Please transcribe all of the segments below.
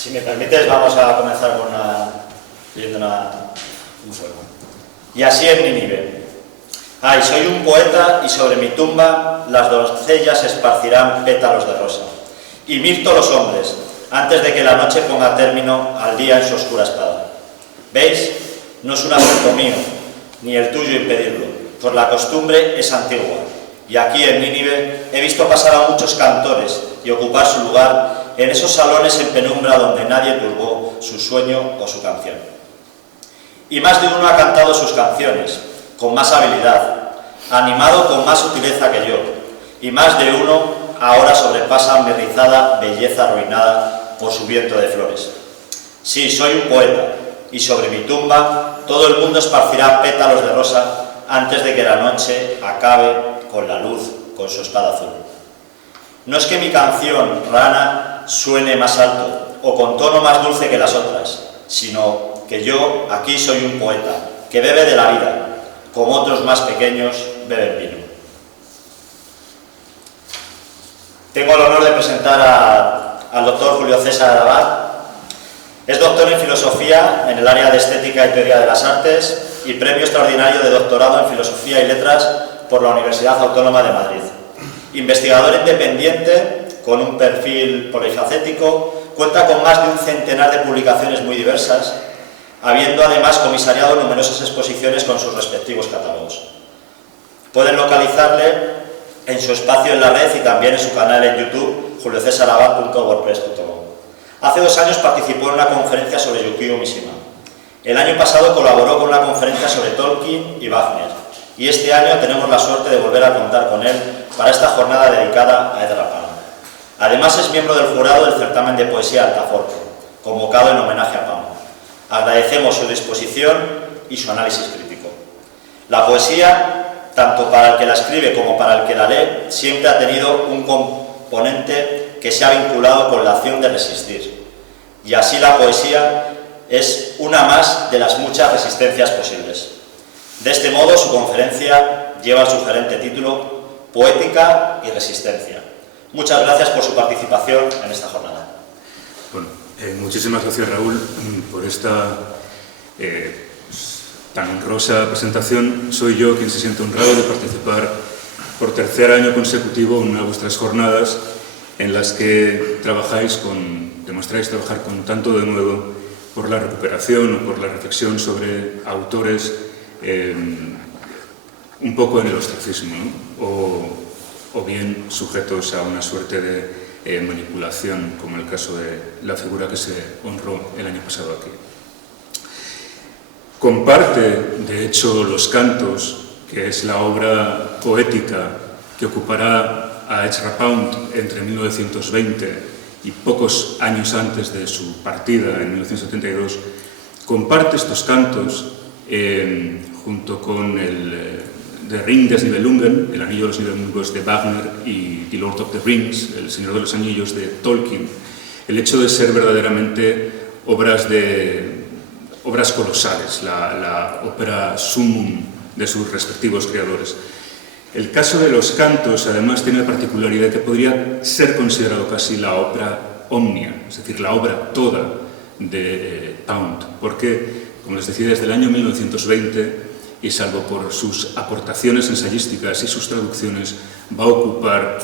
Si me permites, vamos a comenzar con leyendo un poema. Y así en Nínive. Ay, soy un poeta y sobre mi tumba las doncellas esparcirán pétalos de rosa. Y mirto los hombres, antes de que la noche ponga término al día en su oscura espada. ¿Veis? No es un asunto mío, ni el tuyo impedirlo, pues la costumbre es antigua. Y aquí en Nínive he visto pasar a muchos cantores y ocupar su lugar en esos salones en penumbra donde nadie turbó su sueño o su canción. Y más de uno ha cantado sus canciones, con más habilidad, animado con más sutileza que yo, y más de uno ahora sobrepasa mi rizada belleza arruinada por su viento de flores. Sí, soy un poeta, y sobre mi tumba todo el mundo esparcirá pétalos de rosa antes de que la noche acabe con la luz, con su espada azul. No es que mi canción, rana, suene más alto o con tono más dulce que las otras, sino que yo aquí soy un poeta que bebe de la vida, como otros más pequeños beben vino. Tengo el honor de presentar al doctor Julio César Abad. Es doctor en filosofía en el área de estética y teoría de las artes y premio extraordinario de doctorado en filosofía y letras por la Universidad Autónoma de Madrid. Investigador independiente con un perfil polifacético, cuenta con más de un centenar de publicaciones muy diversas, habiendo además comisariado numerosas exposiciones con sus respectivos catálogos. Pueden localizarle en su espacio en la red y también en su canal en YouTube, juliocesarabad.wordpress.com. Hace 2 años participó en una conferencia sobre Yukio Mishima. El año pasado colaboró con una conferencia sobre Tolkien y Wagner. Y este año tenemos la suerte de volver a contar con él para esta jornada dedicada a Edgar Pound. Además es miembro del jurado del certamen de poesía Altaforte, convocado en homenaje a Pound. Agradecemos su disposición y su análisis crítico. La poesía, tanto para el que la escribe como para el que la lee, siempre ha tenido un componente que se ha vinculado con la acción de resistir. Y así la poesía es una más de las muchas resistencias posibles. De este modo, su conferencia lleva el sugerente título Poética y Resistencia. Muchas gracias por su participación en esta jornada. Bueno, muchísimas gracias, Raúl, por esta tan honrosa presentación. Soy yo quien se siente honrado de participar por 3er año consecutivo en una de vuestras jornadas en las que demostráis trabajar con tanto de nuevo por la recuperación o por la reflexión sobre autores un poco en el ostracismo, ¿no? o bien sujetos a una suerte de manipulación, como el caso de la figura que se honró el año pasado aquí. Comparte, de hecho, Los Cantos, que es la obra poética que ocupará a Ezra Pound entre 1920 y pocos años antes de su partida, en 1972, comparte estos cantos junto con el The Ring des Nibelungen, el Anillo de los Nibelungos de Wagner, y The Lord of the Rings, el Señor de los Anillos de Tolkien, el hecho de ser verdaderamente obras colosales, la ópera sumum de sus respectivos creadores. El caso de Los Cantos, además, tiene la particularidad de que podría ser considerado casi la ópera omnia, es decir, la obra toda de Pound, porque, como les decía, desde el año 1920, y salvo por sus aportaciones ensayísticas y sus traducciones, va a ocupar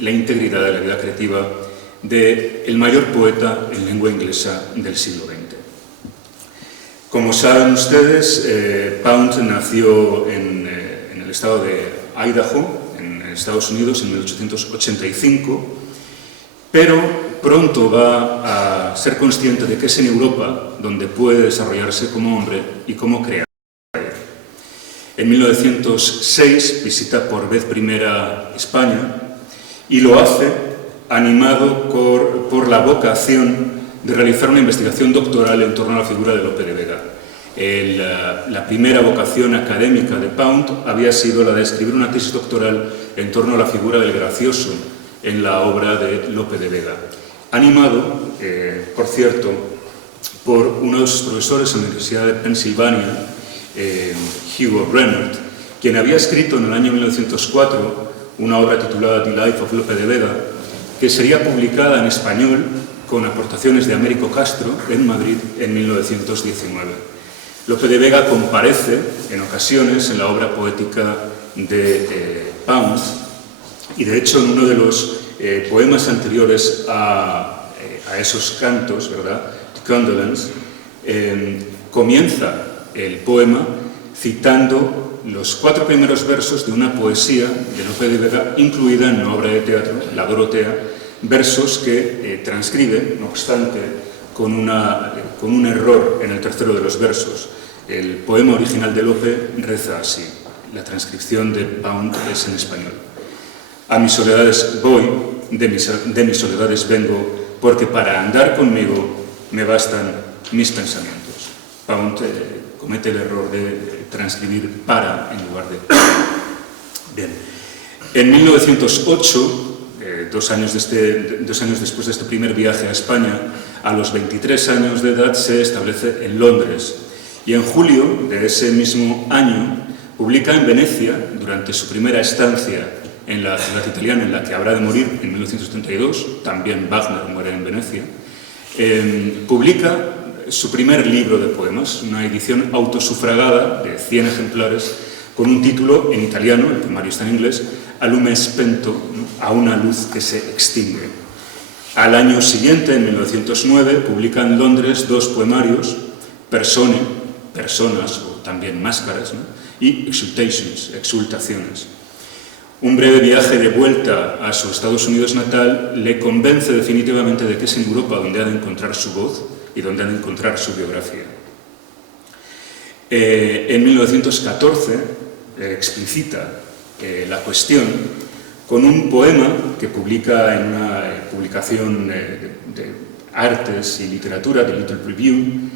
la integridad de la vida creativa del mayor poeta en lengua inglesa del siglo XX. Como saben ustedes, Pound nació en el estado de Idaho, en Estados Unidos, en 1885, pero pronto va a ser consciente de que es en Europa donde puede desarrollarse como hombre y como creador. En 1906 visita por vez primera España y lo hace animado por la vocación de realizar una investigación doctoral en torno a la figura de Lope de Vega. La primera vocación académica de Pound había sido la de escribir una tesis doctoral en torno a la figura del gracioso en la obra de Lope de Vega, animado, por cierto, por unos profesores en la Universidad de Pensilvania, Hugo Rennert, quien había escrito en el año 1904 una obra titulada The Life of Lope de Vega, que sería publicada en español con aportaciones de Américo Castro en Madrid en 1919. Lope de Vega comparece en ocasiones en la obra poética de Pound, y de hecho en uno de los poemas anteriores a esos cantos, ¿verdad?, Condolence, comienza el poema citando los 4 primeros versos de una poesía de Lope de Vega incluida en una obra de teatro, La Dorotea, versos que transcribe, no obstante, con un error en el tercero de los versos. El poema original de Lope reza así, la transcripción de Pound es en español. A mis soledades voy, de mis soledades vengo, porque para andar conmigo me bastan mis pensamientos. Pound comete el error de transcribir para en lugar de. Bien. En 1908, 2 años después de este primer viaje a España, a los 23 años de edad se establece en Londres, y en julio de ese mismo año publica en Venecia, durante su primera estancia en la ciudad italiana en la que habrá de morir en 1932, también Wagner muere en Venecia, publica su primer libro de poemas, una edición autosufragada de 100 ejemplares con un título en italiano, el primario está en inglés, A lume spento, ¿no?, a una luz que se extingue. Al año siguiente, en 1909, publica en Londres 2 poemarios, Persone, personas o también máscaras, ¿no?, y Exultations, exultaciones. Un breve viaje de vuelta a su Estados Unidos natal le convence definitivamente de que es en Europa donde ha de encontrar su voz y donde ha de encontrar su biografía. En 1914 explicita la cuestión con un poema que publica en una publicación de artes y literatura, The Little Review.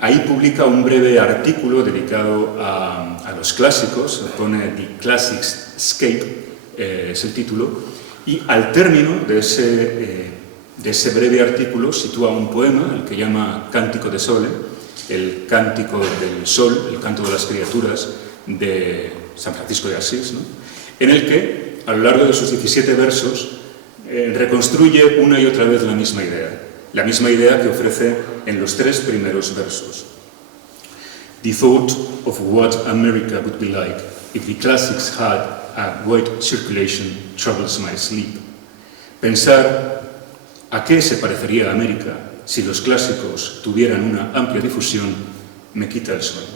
Ahí publica un breve artículo dedicado a los clásicos, pone The Classics Escape, es el título, y al término de ese breve artículo sitúa un poema, el que llama Cántico de Sole, el cántico del sol, el canto de las criaturas de San Francisco de Asís, ¿no?, en el que, a lo largo de sus 17 versos, reconstruye una y otra vez la misma idea que ofrece en los 3 primeros versos. The thought of what America would be like if the classics had a wide circulation troubles my sleep. Pensar a qué se parecería América si los clásicos tuvieran una amplia difusión me quita el sueño.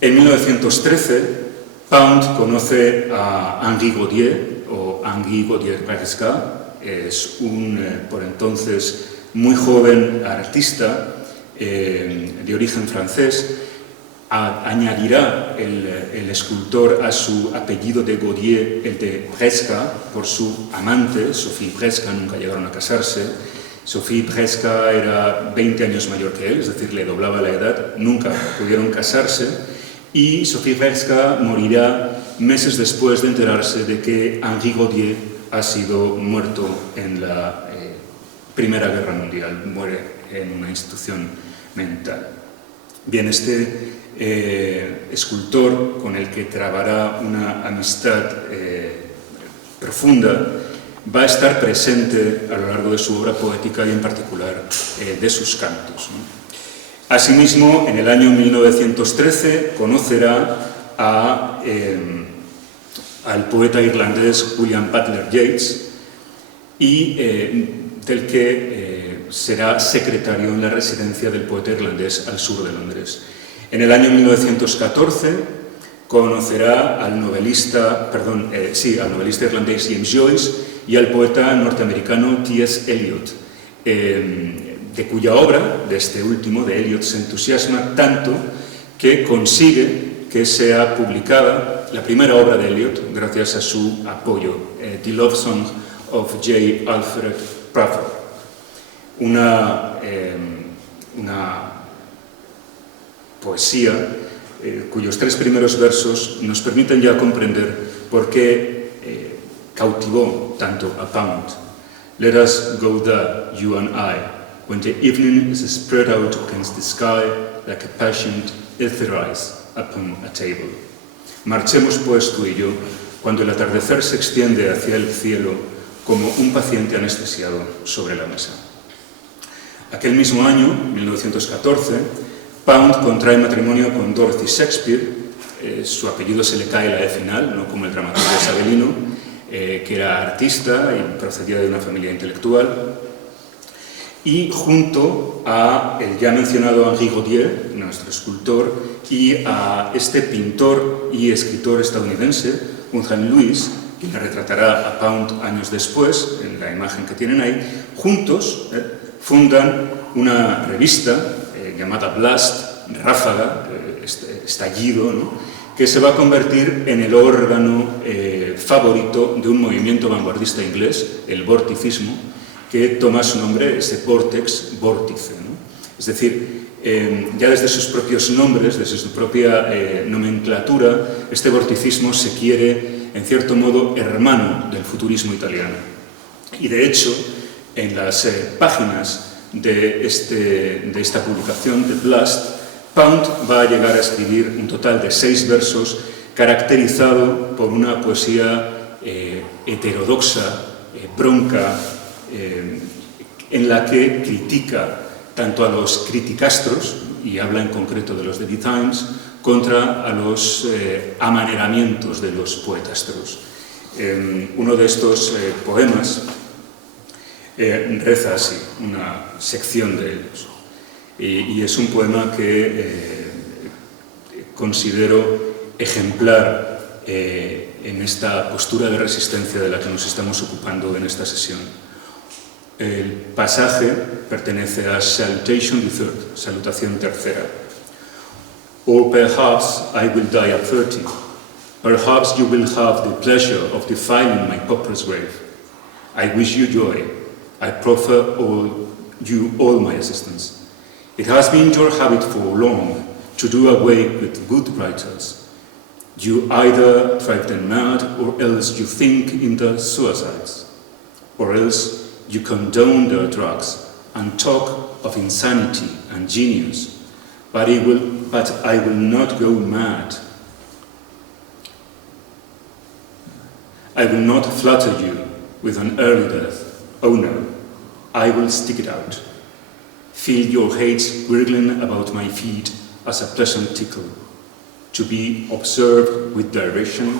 En 1913, Pound conoce a Henri Gaudier, o Henri Gaudier-Presca, es un, por entonces, muy joven artista de origen francés. Añadirá el escultor a su apellido de Gaudier el de Presca por su amante, Sophie Presca. Nunca llegaron a casarse. Sophie Presca era 20 años mayor que él, es decir, le doblaba la edad. Nunca pudieron casarse y Sophie Presca morirá meses después de enterarse de que Henri Gaudier ha sido muerto en la Primera Guerra Mundial, muere en una institución mental. Bien, este escultor con el que trabará una amistad profunda va a estar presente a lo largo de su obra poética y en particular de sus cantos, ¿no? Asimismo, en el año 1913 conocerá al poeta irlandés William Butler Yeats y del que será secretario en la residencia del poeta irlandés al sur de Londres. En el año 1914 conocerá al novelista irlandés James Joyce y al poeta norteamericano T.S. Eliot, de cuya obra, de este último, de Eliot, se entusiasma tanto que consigue que sea publicada la primera obra de Eliot gracias a su apoyo, The Love Song of J. Alfred Prufrock, una poesía cuyos 3 primeros versos nos permiten ya comprender por qué cautivó tanto a Pound. Let us go there, you and I, when the evening is spread out against the sky like a patient ether ice upon a table. Marchemos pues tú y yo, cuando el atardecer se extiende hacia el cielo como un paciente anestesiado sobre la mesa. Aquel mismo año, 1914, Pound contrae matrimonio con Dorothy Shakespeare. Su apellido se le cae la E final, no como el dramaturgo isabelino, que era artista y procedía de una familia intelectual. Y junto a el ya mencionado Henri Gaudier, nuestro escultor, y a este pintor y escritor estadounidense, Unhan Lewis, quien le retratará a Pound años después, en la imagen que tienen ahí, juntos fundan una revista llamada Blast, Ráfaga, estallido, ¿no?, que se va a convertir en el órgano favorito de un movimiento vanguardista inglés, el vorticismo, que toma su nombre, ese vortex, vórtice, ¿no? Es decir, ya desde sus propios nombres, desde su propia nomenclatura, este vorticismo se quiere, en cierto modo, hermano del futurismo italiano. Y de hecho, en las páginas de esta publicación, de Blast, Pound va a llegar a escribir un total de 6 versos, caracterizado por una poesía heterodoxa, bronca, en la que critica tanto a los criticastros, y habla en concreto de los de The Times, contra a los amaneramientos de los poetastros. Uno de estos poemas reza así, una sección de ellos. Y es un poema que considero ejemplar en esta postura de resistencia de la que nos estamos ocupando en esta sesión. El pasaje pertenece a Salutation the Third, Salutación Tercera. Or perhaps I will die at 30. Perhaps you will have the pleasure of defiling my pauper's grave. I wish you joy. I proffer you all my assistance. It has been your habit for long to do away with good writers. You either drive them mad, or else you think in their suicides, or else you condone their drugs and talk of insanity and genius. But I will not go mad. I will not flatter you with an early death. Oh no, I will stick it out. Feel your hate wriggling about my feet as a pleasant tickle, to be observed with direction,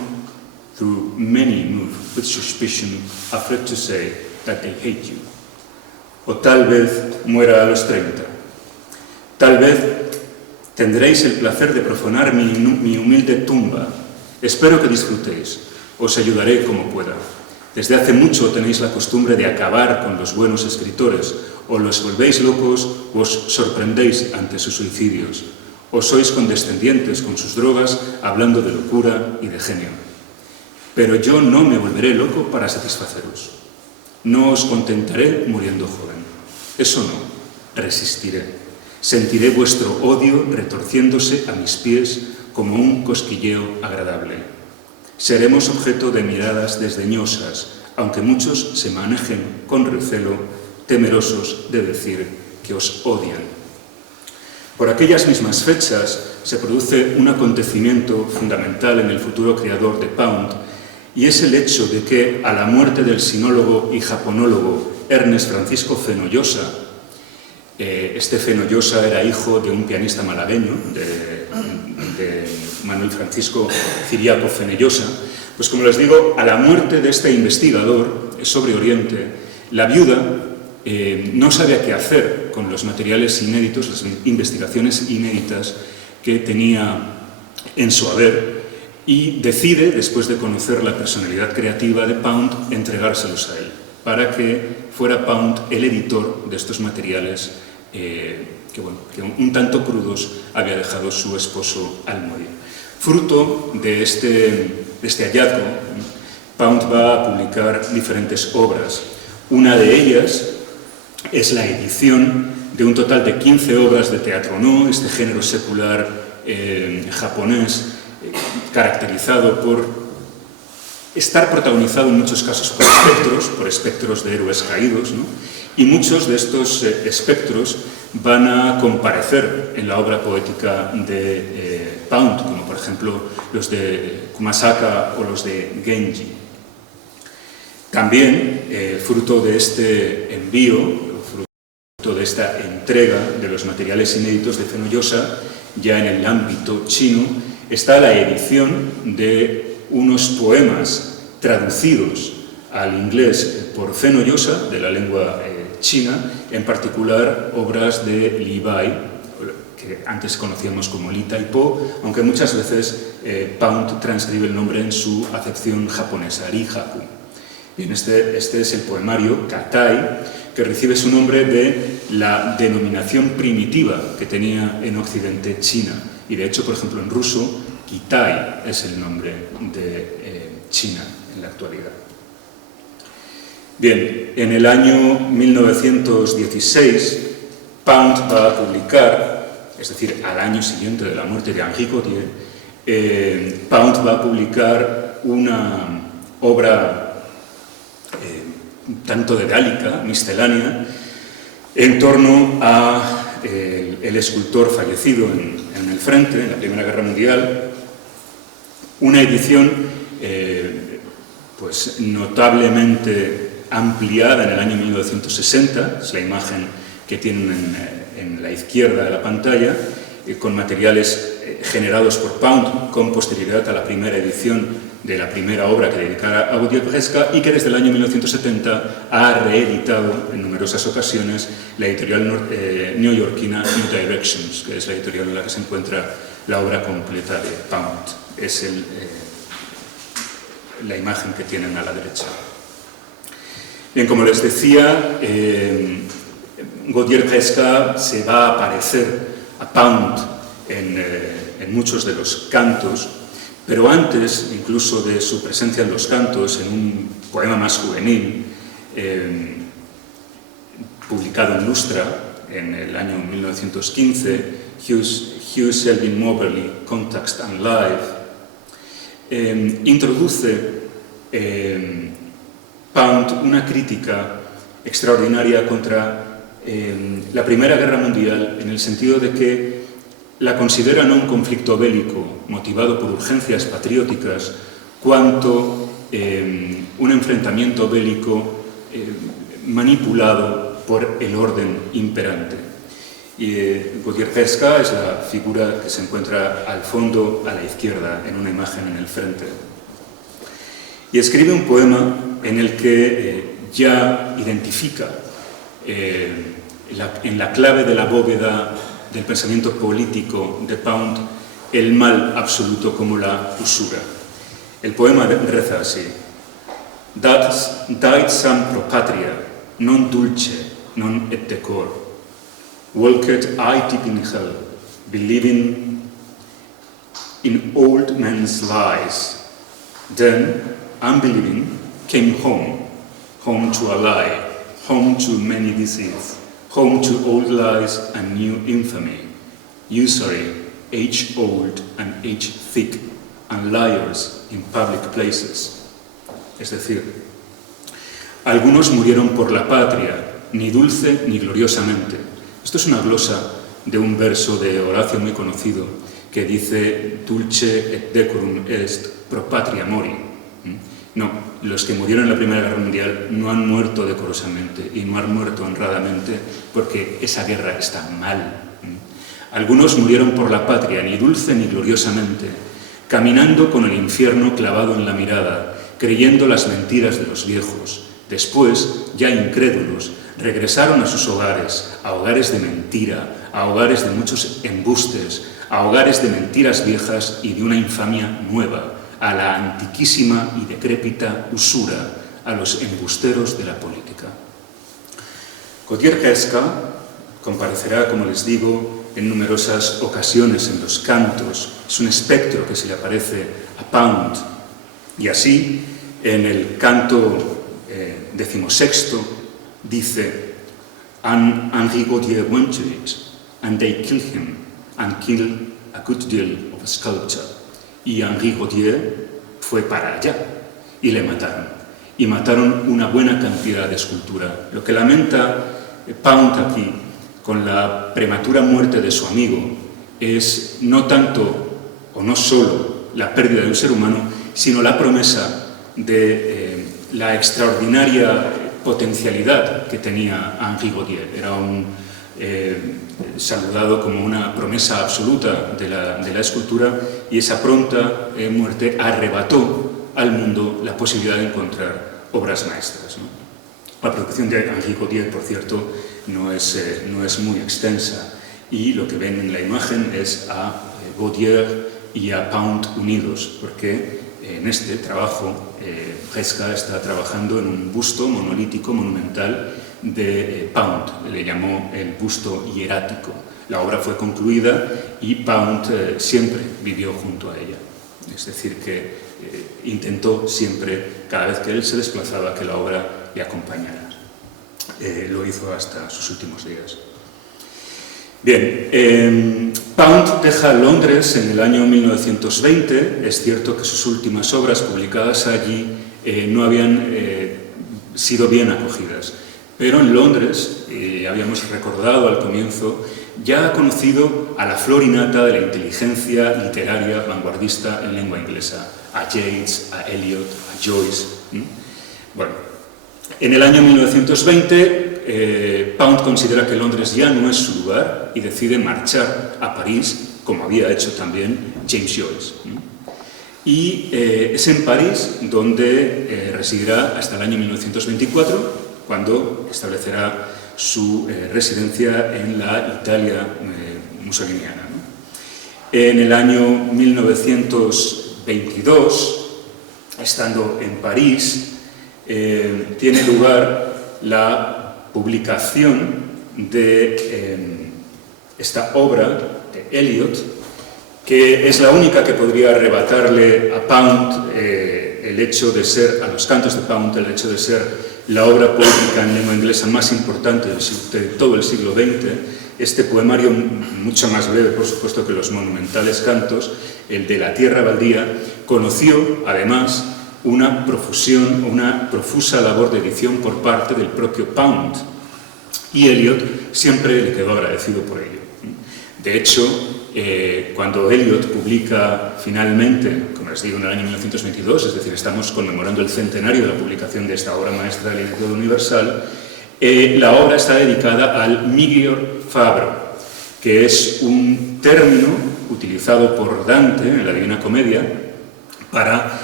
through many move with suspicion, afraid to say that they hate you. O tal vez muera a los 30. Tal vez tendréis el placer de profanar mi humilde tumba. Espero que disfrutéis. Os ayudaré como pueda. Desde hace mucho tenéis la costumbre de acabar con los buenos escritores. O los volvéis locos o os sorprendéis ante sus suicidios. O sois condescendientes con sus drogas, hablando de locura y de genio. Pero yo no me volveré loco para satisfaceros. No os contentaré muriendo joven. Eso no, resistiré. Sentiré vuestro odio retorciéndose a mis pies como un cosquilleo agradable. Seremos objeto de miradas desdeñosas, aunque muchos se manejen con recelo, temerosos de decir que os odian. Por aquellas mismas fechas se produce un acontecimiento fundamental en el futuro creador de Pound, y es el hecho de que, a la muerte del sinólogo y japonólogo Ernest Francisco Fenollosa, este Fenollosa era hijo de un pianista malagueño, de Manuel Francisco Ciriaco Fenollosa, pues como les digo, a la muerte de este investigador sobre Oriente, la viuda no sabía qué hacer con los materiales inéditos, las investigaciones inéditas que tenía en su haber, y decide, después de conocer la personalidad creativa de Pound, entregárselos a él, para que fuera Pound el editor de estos materiales que un tanto crudos había dejado su esposo al morir. Fruto de este hallazgo, Pound va a publicar diferentes obras. Una de ellas es la edición de un total de 15 obras de teatro no, este género secular japonés, caracterizado por estar protagonizado en muchos casos por espectros de héroes caídos, ¿no? Y muchos de estos espectros van a comparecer en la obra poética de Pound, como por ejemplo los de Kumasaka o los de Genji. También, fruto de este envío, fruto de esta entrega de los materiales inéditos de Fenollosa, ya en el ámbito chino, está la edición de unos poemas traducidos al inglés por Fenollosa, de la lengua china, en particular obras de Li Bai, que antes conocíamos como Li Taipo, aunque muchas veces Pound transcribe el nombre en su acepción japonesa, Ri Haku. Bien, este es el poemario Katai, que recibe su nombre de la denominación primitiva que tenía en Occidente China. Y de hecho, por ejemplo, en ruso, Kitai es el nombre de China en la actualidad. Bien, en el año 1916, Pound va a publicar, es decir, al año siguiente de la muerte de Henri Gautier, Pound va a publicar una obra tanto dedálica, miscelánea, en torno a el escultor fallecido en el frente, en la Primera Guerra Mundial, una edición pues notablemente ampliada en el año 1960, es la imagen que tienen en la izquierda de la pantalla, con materiales generados por Pound con posterioridad a la primera edición de la primera obra que dedicara a Gautier-Presca, y que desde el año 1970 ha reeditado en numerosas ocasiones la editorial neoyorquina New Directions, que es la editorial en la que se encuentra la obra completa de Pound. Es la imagen que tienen a la derecha. Bien, como les decía, Gautier-Presca se va a parecer a Pound en muchos de los cantos, pero antes incluso de su presencia en los cantos, en un poema más juvenil, publicado en Lustra en el año 1915, Hugh Selwyn Moberly, Context and Life, introduce Pound una crítica extraordinaria contra la Primera Guerra Mundial, en el sentido de que la considera no un conflicto bélico motivado por urgencias patrióticas, cuanto un enfrentamiento bélico manipulado por el orden imperante. Y Gautier-Presca es la figura que se encuentra al fondo, a la izquierda, en una imagen en el frente. Y escribe un poema en el que ya identifica en la clave de la bóveda del pensamiento político de Pound el mal absoluto como la usura. El poema reza así: Dat sam pro patria, non dulce, non et decor. Walked I deep in hell, believing in old men's lies. Then, unbelieving, came home, home to a lie, home to many disease, home to old lies and new infamy, usury, age-old and age-thick, and liars in public places. Es decir, algunos murieron por la patria, ni dulce ni gloriosamente. Esto es una glosa de un verso de Horacio muy conocido que dice dulce et decorum est pro patria mori. No, los que murieron en la Primera Guerra Mundial no han muerto decorosamente y no han muerto honradamente porque esa guerra está mal. Algunos murieron por la patria, ni dulce ni gloriosamente, caminando con el infierno clavado en la mirada, creyendo las mentiras de los viejos. Después, ya incrédulos, regresaron a sus hogares, a hogares de mentira, a hogares de muchos embustes, a hogares de mentiras viejas y de una infamia nueva, a la antiquísima y decrépita usura, a los embusteros de la política. Gautier-Presca comparecerá, como les digo, en numerosas ocasiones en los cantos. Es un espectro que se le aparece a Pound. Y así, en el canto 16, dice: Henri Gautier went to it, and they killed him, and killed a good deal of sculpture. Y Henri Gautier fue para allá, y le mataron. Y mataron una buena cantidad de escultura. Lo que lamenta Pound aquí, con la prematura muerte de su amigo, es no tanto o no solo la pérdida de un ser humano, sino la promesa de la extraordinaria potencialidad que tenía Henri Gaudier. Era saludado como una promesa absoluta de la escultura, y esa pronta muerte arrebató al mundo la posibilidad de encontrar obras maestras, ¿no? La producción de Henri Gaudier, por cierto, no es muy extensa, y lo que ven en la imagen es a Gaudier y a Pound unidos, porque en este trabajo Bresca está trabajando en un busto monolítico monumental de Pound. Le llamó el busto hierático. La obra fue concluida y Pound siempre vivió junto a ella. Es decir, que intentó siempre, cada vez que él se desplazaba, que la obra le acompañara. Lo hizo hasta sus últimos días. Bien, Pound deja Londres en el año 1920. Es cierto que sus últimas obras publicadas allí no habían sido bien acogidas, pero en Londres, habíamos recordado al comienzo, ya ha conocido a la flor innata de la inteligencia literaria vanguardista en lengua inglesa, a Yeats, a Eliot, a Joyce. Bueno, en el año 1920 Pound considera que Londres ya no es su lugar y decide marchar a París, como había hecho también James Joyce. Y es en París donde residirá hasta el año 1924, cuando establecerá su residencia en la Italia mussoliniana, ¿no? En el año 1922, estando en París, tiene lugar la publicación de esta obra de Eliot, que es la única que podría arrebatarle a Pound el hecho de ser, a los cantos de Pound, el hecho de ser la obra poética en lengua inglesa más importante de todo el siglo XX. Este poemario, mucho más breve, por supuesto, que los monumentales cantos, el de La tierra baldía, conoció, además, una profusa labor de edición por parte del propio Pound, y Eliot siempre le quedó agradecido por ello. De hecho, cuando Eliot publica finalmente, como les digo, en el año 1922, es decir, estamos conmemorando el centenario de la publicación de esta obra maestra de la literatura universal, la obra está dedicada al miglior fabro, que es un término utilizado por Dante en la Divina Comedia para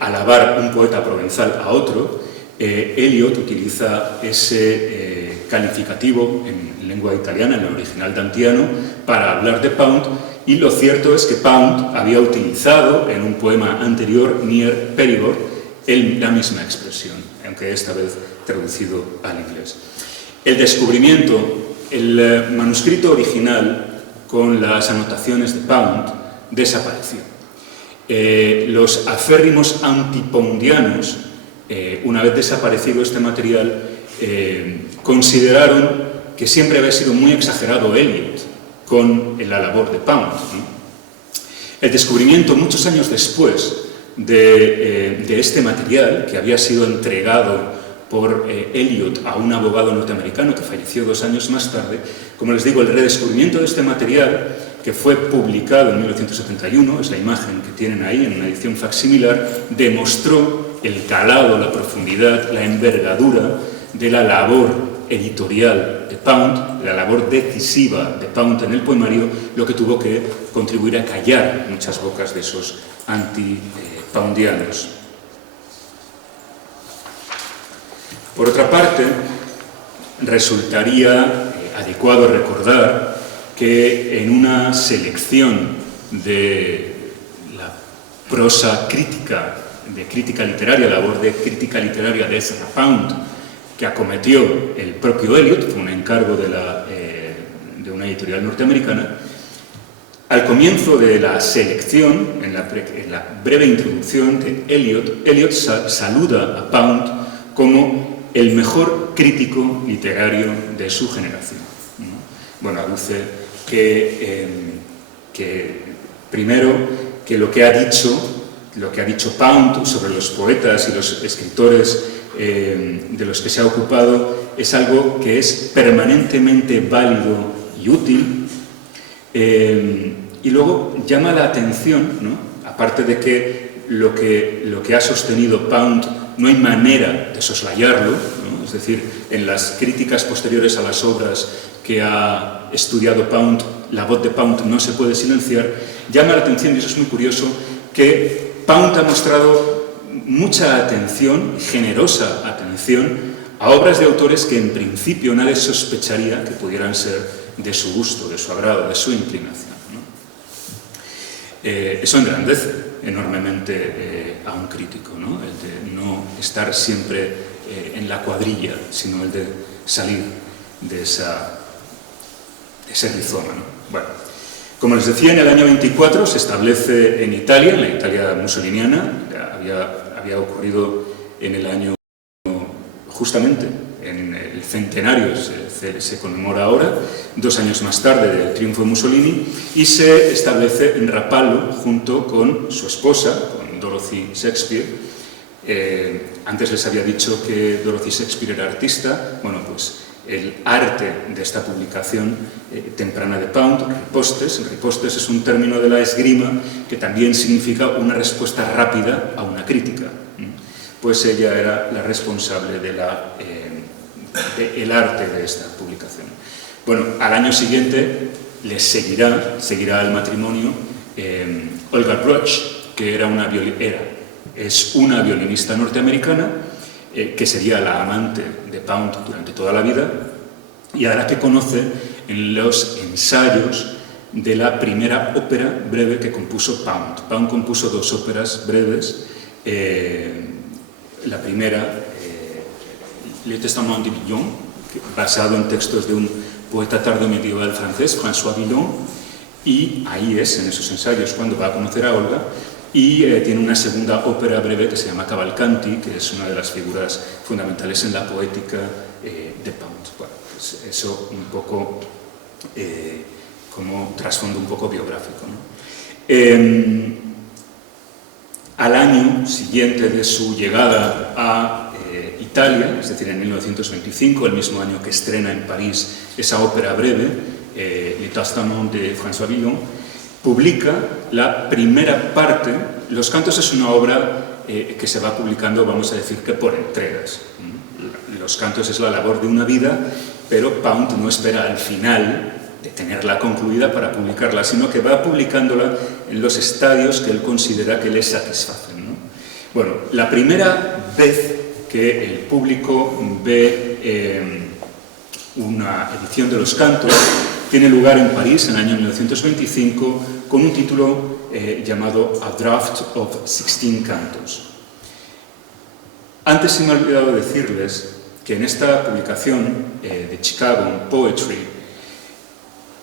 alabar un poeta provenzal a otro. Eliot utiliza ese calificativo en lengua italiana, en el original dantiano, para hablar de Pound, y lo cierto es que Pound había utilizado en un poema anterior, Near Perigord, la misma expresión, aunque esta vez traducido al inglés. El descubrimiento, el manuscrito original con las anotaciones de Pound desapareció. Los aférrimos antipoundianos, una vez desaparecido este material, consideraron que siempre había sido muy exagerado Eliot con la labor de Pound, ¿no? El descubrimiento, muchos años después de este material, que había sido entregado por Eliot a un abogado norteamericano que falleció 2 años más tarde, como les digo, el redescubrimiento de este material, que fue publicado en 1971, es la imagen que tienen ahí en una edición facsimilar, demostró el calado, la profundidad, la envergadura de la labor editorial de Pound, la labor decisiva de Pound en el poemario, lo que tuvo que contribuir a callar muchas bocas de esos anti-poundianos. Por otra parte, resultaría adecuado recordar que en una selección de la prosa crítica, de crítica literaria, labor de crítica literaria de Ezra Pound, que acometió el propio Eliot, fue un encargo de una editorial norteamericana, al comienzo de la selección, en la breve introducción de Eliot saluda a Pound como el mejor crítico literario de su generación. Bueno, aduce que primero, que lo que ha dicho Pound sobre los poetas y los escritores de los que se ha ocupado es algo que es permanentemente válido y útil, y luego llama la atención, ¿no? Aparte de que lo que ha sostenido Pound no hay manera de soslayarlo, ¿no? Es decir, en las críticas posteriores a las obras que ha estudiado Pound, la voz de Pound no se puede silenciar. Llama la atención, y eso es muy curioso, que Pound ha mostrado mucha atención, generosa atención, a obras de autores que en principio nadie sospecharía que pudieran ser de su gusto, de su agrado, de su inclinación, ¿no? Eso engrandece enormemente a un crítico, ¿no? El de no estar siempre en la cuadrilla, sino el de salir de ese rizoma, ¿no? Bueno, como les decía, en el año 24 se establece en Italia, en la Italia mussoliniana, había ocurrido en el año, justamente en el centenario, se conmemora ahora, 2 años más tarde del triunfo de Mussolini, y se establece en Rapallo junto con su esposa, con Dorothy Shakespeare. Antes les había dicho que Dorothy Shakespeare era artista. Bueno, pues el arte de esta publicación temprana de Pound, ripostes. Ripostes es un término de la esgrima que también significa una respuesta rápida a una crítica. Pues ella era la responsable del arte de esta publicación. Bueno, al año siguiente les seguirá el matrimonio Olga Bruch, que es una violinista norteamericana, que sería la amante de Pound durante toda la vida, y a la que conoce en los ensayos de la primera ópera breve que compuso Pound. Pound compuso 2 óperas breves, la primera, Le Testament de Villon, basado en textos de un poeta tardomedieval francés, François Villon, y ahí es, en esos ensayos, cuando va a conocer a Olga, y tiene una segunda ópera breve que se llama Cavalcanti, que es una de las figuras fundamentales en la poética de Pound. Bueno, pues eso un poco como trasfondo un poco biográfico, ¿no? Al año siguiente de su llegada a Italia, es decir, en 1925, el mismo año que estrena en París esa ópera breve, Le Testament de François Villon, publica la primera parte. Los cantos es una obra que se va publicando, vamos a decir que por entregas. Los cantos es la labor de una vida, pero Pound no espera al final de tenerla concluida para publicarla, sino que va publicándola en los estadios que él considera que le satisfacen, ¿no? Bueno, la primera vez que el público ve una edición de los cantos tiene lugar en París en el año 1925 con un título llamado A Draft of 16 Cantos. Antes se me ha olvidado decirles que en esta publicación de Chicago, Poetry,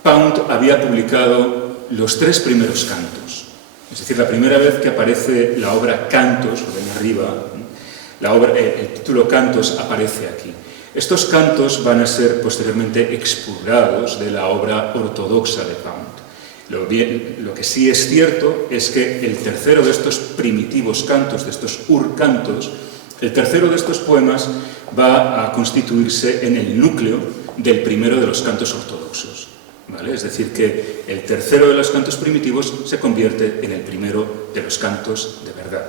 Pound había publicado los 3 primeros cantos. Es decir, la primera vez que aparece la obra Cantos, lo ven arriba, el título Cantos aparece aquí. Estos cantos van a ser posteriormente expurgados de la obra ortodoxa de Pound. Lo que sí es cierto es que el tercero de estos primitivos cantos, de estos urcantos, el tercero de estos poemas va a constituirse en el núcleo del primero de los cantos ortodoxos, ¿vale? Es decir, que el tercero de los cantos primitivos se convierte en el primero de los cantos de verdad.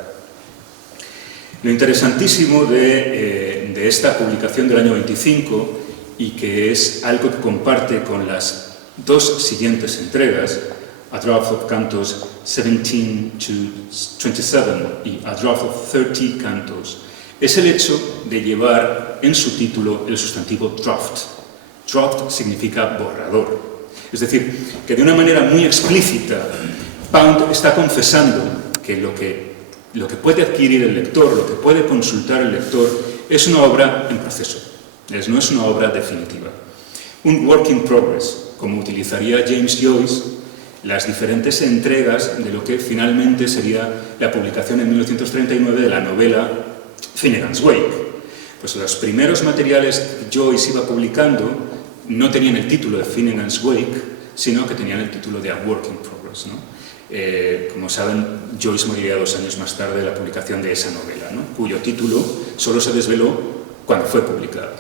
Lo interesantísimo de esta publicación del año 25, y que es algo que comparte con las 2 siguientes entregas, A Draft of Cantos 17 to 27 y A Draft of 30 Cantos, es el hecho de llevar en su título el sustantivo draft. Draft significa borrador. Es decir, que de una manera muy explícita, Pound está confesando que lo que puede adquirir el lector, lo que puede consultar el lector, es una obra en proceso, no es una obra definitiva. Un work in progress, como utilizaría James Joyce las diferentes entregas de lo que finalmente sería la publicación en 1939 de la novela Finnegan's Wake. Pues los primeros materiales que Joyce iba publicando no tenían el título de Finnegan's Wake, sino que tenían el título de A Work in Progress, ¿no? Como saben, Joyce moriría 2 años más tarde de la publicación de esa novela, ¿no? Cuyo título solo se desveló cuando fue publicado.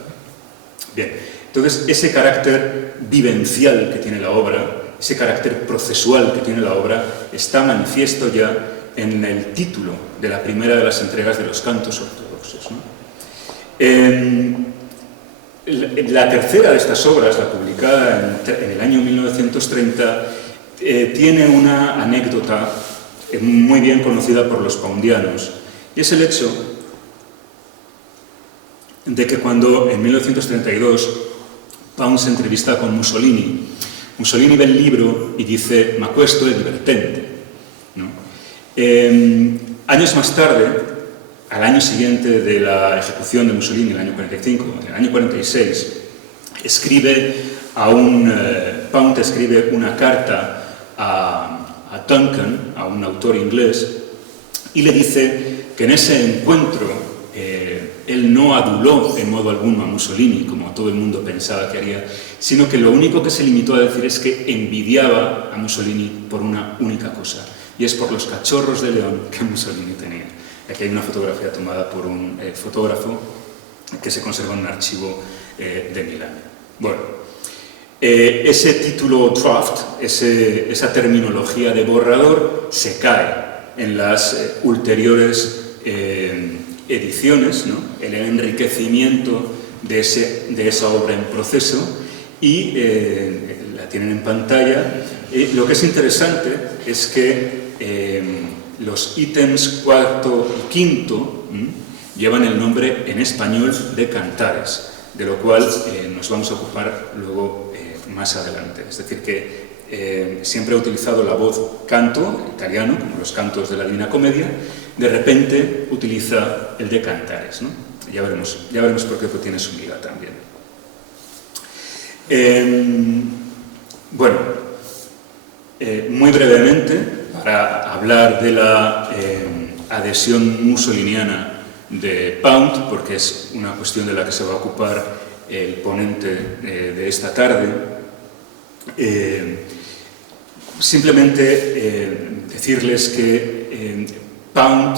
Bien, entonces ese carácter vivencial que tiene la obra, ese carácter procesual que tiene la obra, está manifiesto ya en el título de la primera de las entregas de los cantos ortodoxos. rusos, ¿no? La tercera de estas obras, la publicada en el año 1930, tiene una anécdota muy bien conocida por los poundianos, y es el hecho de que cuando en 1932 Pound se entrevista con Mussolini, Mussolini ve el libro y dice: "Ma questo è divertente", ¿no? Años más tarde, al año siguiente de la ejecución de Mussolini, en el año 45, en el año 46, Pound escribe una carta a Duncan, a un autor inglés, y le dice que en ese encuentro él no aduló en modo alguno a Mussolini, como todo el mundo pensaba que haría, sino que lo único que se limitó a decir es que envidiaba a Mussolini por una única cosa, y es por los cachorros de león que Mussolini tenía. Aquí hay una fotografía tomada por un fotógrafo que se conserva en un archivo de Milán. Bueno, ese título draft, esa terminología de borrador, se cae en las ulteriores ediciones, ¿no? El enriquecimiento de esa obra en proceso, y la tienen en pantalla. Lo que es interesante es que los ítems cuarto y quinto llevan el nombre en español de Cantares, de lo cual nos vamos a ocupar luego más adelante. Es decir, que siempre he utilizado la voz canto, italiano, como los cantos de la Divina Comedia. De repente utiliza el de Cantares, ¿no? Ya veremos por qué, pues tiene su miga también. Bueno, muy brevemente, para hablar de la adhesión mussoliniana de Pound, porque es una cuestión de la que se va a ocupar el ponente de esta tarde, simplemente decirles que Pound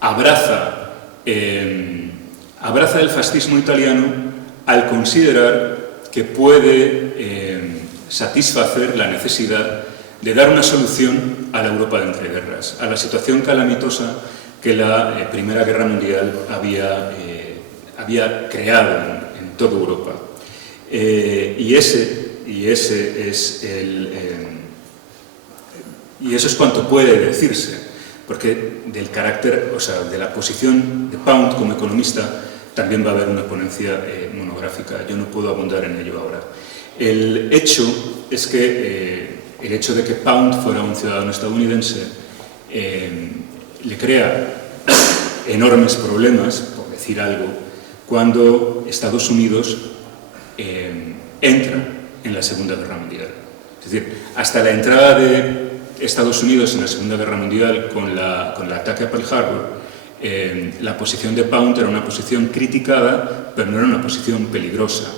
abraza el fascismo italiano al considerar que puede satisfacer la necesidad de dar una solución a la Europa de entreguerras, a la situación calamitosa que la Primera Guerra Mundial había creado en toda Europa. Y eso es cuanto puede decirse, porque del carácter, o sea, de la posición de Pound como economista también va a haber una ponencia monográfica. Yo no puedo abundar en ello ahora. El hecho es que el hecho de que Pound fuera un ciudadano estadounidense le crea enormes problemas, por decir algo, cuando Estados Unidos entra en la Segunda Guerra Mundial. Es decir, hasta la entrada de Estados Unidos en la Segunda Guerra Mundial con el ataque a Pearl Harbor, la posición de Pound era una posición criticada, pero no era una posición peligrosa.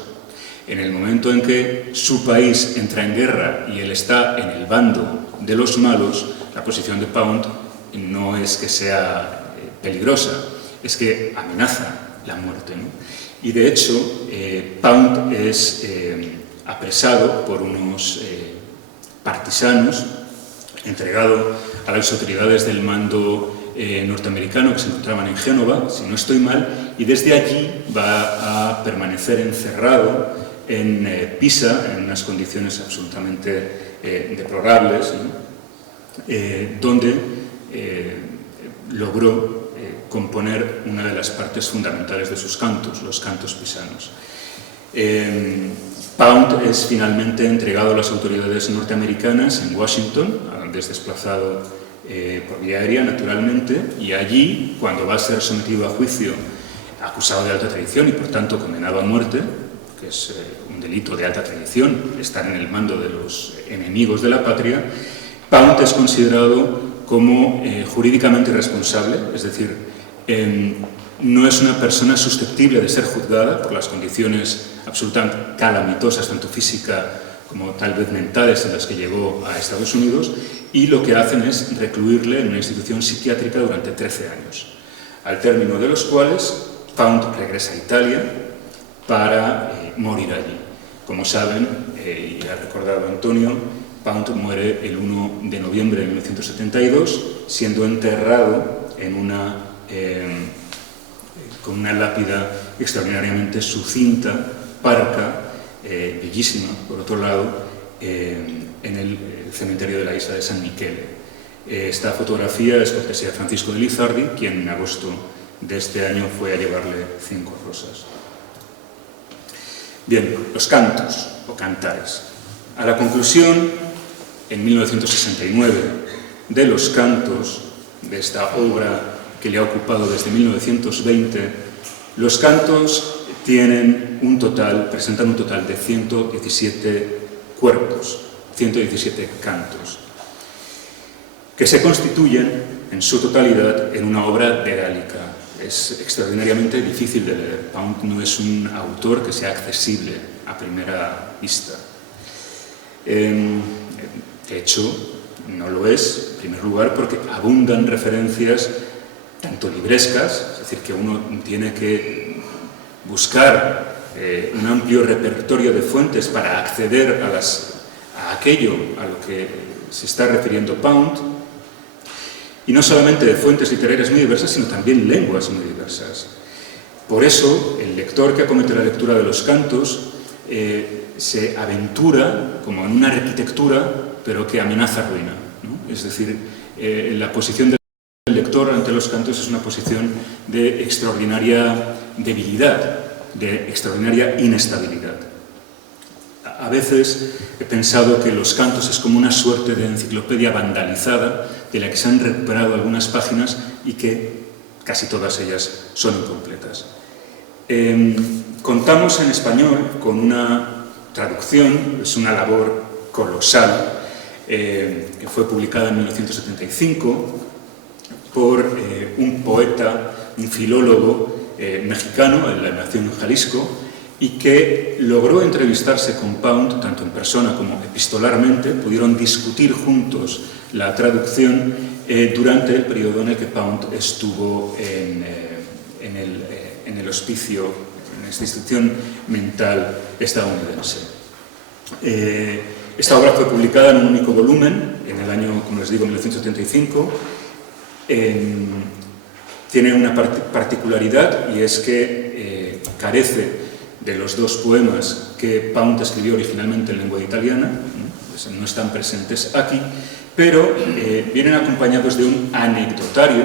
En el momento en que su país entra en guerra y él está en el bando de los malos, la posición de Pound no es que sea peligrosa, es que amenaza la muerte, ¿no? Y de hecho, Pound es apresado por unos partisanos, entregado a las autoridades del mando norteamericano que se encontraban en Génova, si no estoy mal, y desde allí va a permanecer encerrado en Pisa, en unas condiciones absolutamente deplorables, ¿no? Donde logró componer una de las partes fundamentales de sus cantos, los cantos pisanos. Pound es finalmente entregado a las autoridades norteamericanas en Washington, a donde es desplazado por vía aérea, naturalmente, y allí, cuando va a ser sometido a juicio, acusado de alta traición y por tanto condenado a muerte, que es un delito de alta traición, estar en el mando de los enemigos de la patria, Pound es considerado como jurídicamente irresponsable, es decir, no es una persona susceptible de ser juzgada por las condiciones absolutamente calamitosas, tanto física como tal vez mentales, en las que llegó a Estados Unidos, y lo que hacen es recluirle en una institución psiquiátrica durante 13 años, al término de los cuales Pound regresa a Italia para morir allí. Como saben, y ha recordado Antonio, Pound muere el 1 de noviembre de 1972, siendo enterrado en una con una lápida extraordinariamente sucinta, parca, bellísima, por otro lado, en el cementerio de la isla de San Michele. Esta fotografía es cortesía de Francisco de Lizardi, quien en agosto de este año fue a llevarle 5 rosas. Bien, los cantos o cantares. A la conclusión, en 1969, de los cantos, de esta obra que le ha ocupado desde 1920, los cantos presentan un total de 117 cuerpos, 117 cantos, que se constituyen en su totalidad en una obra dedálica. Es extraordinariamente difícil de leer. Pound no es un autor que sea accesible a primera vista. De hecho, no lo es, en primer lugar, porque abundan referencias tanto librescas, es decir, que uno tiene que buscar un amplio repertorio de fuentes para acceder a aquello a lo que se está refiriendo Pound, y no solamente de fuentes literarias muy diversas, sino también lenguas muy diversas. Por eso, el lector que acomete la lectura de los cantos se aventura como en una arquitectura, pero que amenaza ruina, ¿no? Es decir, la posición del lector ante los cantos es una posición de extraordinaria debilidad, de extraordinaria inestabilidad. A veces he pensado que los cantos es como una suerte de enciclopedia vandalizada de la que se han recuperado algunas páginas y que casi todas ellas son incompletas. Contamos en español con una traducción, es una labor colosal, que fue publicada en 1975 por un poeta, un filólogo mexicano, en la nación en Jalisco, y que logró entrevistarse con Pound, tanto en persona como epistolarmente. Pudieron discutir juntos la traducción durante el periodo en el que Pound estuvo en el hospicio, en esta institución mental estadounidense. Esta obra fue publicada en un único volumen, en el año, como les digo, 1975. Tiene una particularidad, y es que carece de los 2 poemas que Pound escribió originalmente en lengua italiana, pues no están presentes aquí, pero vienen acompañados de un anecdotario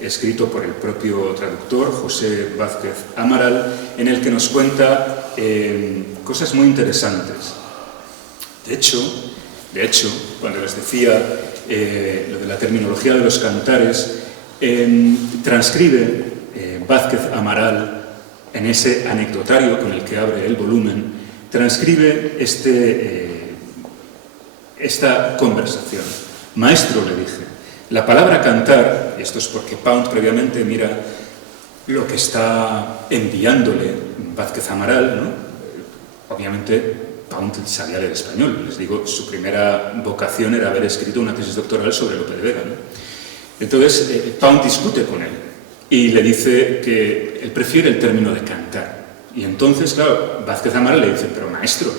escrito por el propio traductor, José Vázquez Amaral, en el que nos cuenta cosas muy interesantes. De hecho, cuando les decía lo de la terminología de los cantares, transcribe Vázquez Amaral, en ese anecdotario con el que abre el volumen, transcribe esta conversación. Maestro, le dije, la palabra cantar, y esto es porque Pound previamente mira lo que está enviándole Vázquez Amaral, ¿no? Obviamente Pound sabía leer español, les digo, su primera vocación era haber escrito una tesis doctoral sobre Lope de Vega, ¿no? Entonces Pound discute con él y le dice que él prefiere el término de cantar. Y entonces, claro, Vázquez Amaral le dice, pero maestro,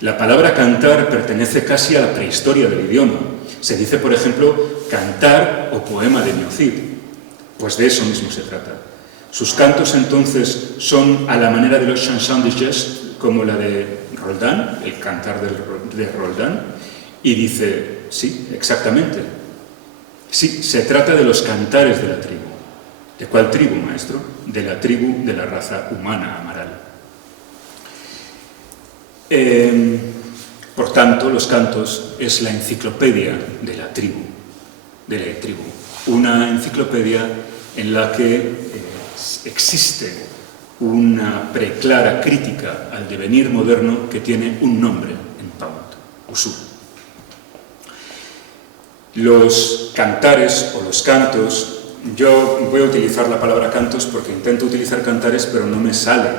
la palabra cantar pertenece casi a la prehistoria del idioma. Se dice, por ejemplo, cantar o poema de Miocid. Pues de eso mismo se trata. Sus cantos, entonces, son a la manera de los chansons de geste, como la de Roldán, el cantar de Roldán, y dice, sí, exactamente. Sí, se trata de los cantares de la tribu. ¿De cuál tribu, maestro? De la tribu de la raza humana, Amaral. Por tanto, los cantos es la enciclopedia de la tribu, una enciclopedia en la que existe una preclara crítica al devenir moderno que tiene un nombre en Pound, Usur. Los cantares o los cantos, yo voy a utilizar la palabra cantos porque intento utilizar cantares, pero no me sale,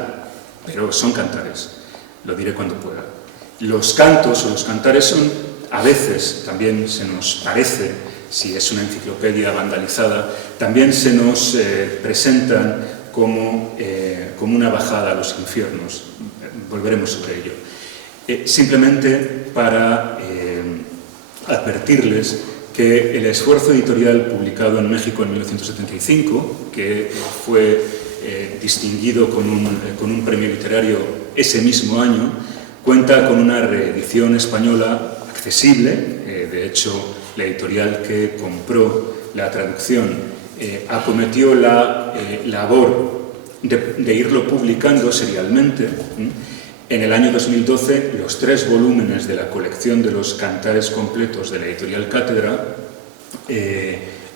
pero son cantares, lo diré cuando pueda. Los cantos o los cantares son, a veces, también se nos parece, si es una enciclopedia vandalizada, también se nos presentan como una bajada a los infiernos. Volveremos sobre ello. Simplemente para advertirles que el esfuerzo editorial publicado en México en 1975, que fue distinguido con un premio literario ese mismo año, cuenta con una reedición española accesible. De hecho, la editorial que compró la traducción acometió la labor de irlo publicando serialmente. En el año 2012, los 3 volúmenes de la colección de los cantares completos de la editorial Cátedra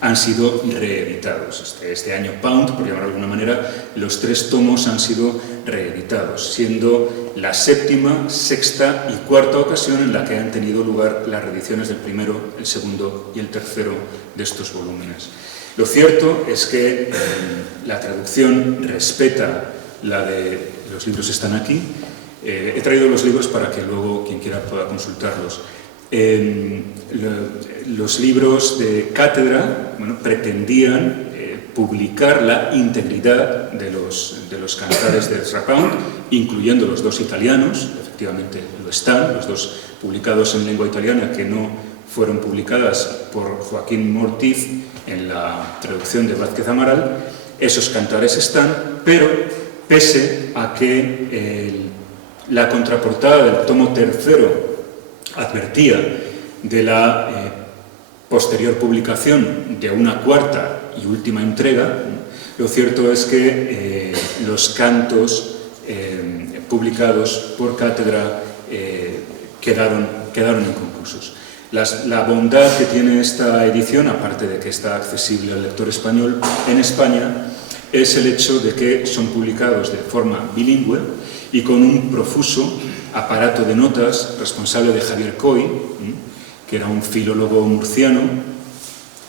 han sido reeditados. Este año Pound, por llamarlo de alguna manera, los 3 tomos han sido reeditados, siendo la 7ª, 6ª y 4ª ocasión en la que han tenido lugar las reediciones del primero, el segundo y el tercero de estos volúmenes. Lo cierto es que la traducción respeta la de los libros están aquí. He traído los libros para que luego quien quiera pueda consultarlos. Los libros de Cátedra pretendían publicar la integridad de los cantares de Ezra Pound, incluyendo los 2 italianos. Efectivamente lo están, los 2 publicados en lengua italiana, que no fueron publicadas por Joaquín Mortiz en la traducción de Vázquez Amaral. Esos cantares están, pero pese a que la contraportada del tomo 3º advertía de la posterior publicación de una 4ª y última entrega, lo cierto es que los cantos publicados por Cátedra quedaron inconclusos. La bondad que tiene esta edición, aparte de que está accesible al lector español en España, es el hecho de que son publicados de forma bilingüe y con un profuso aparato de notas responsable de Javier Coy, que era un filólogo murciano,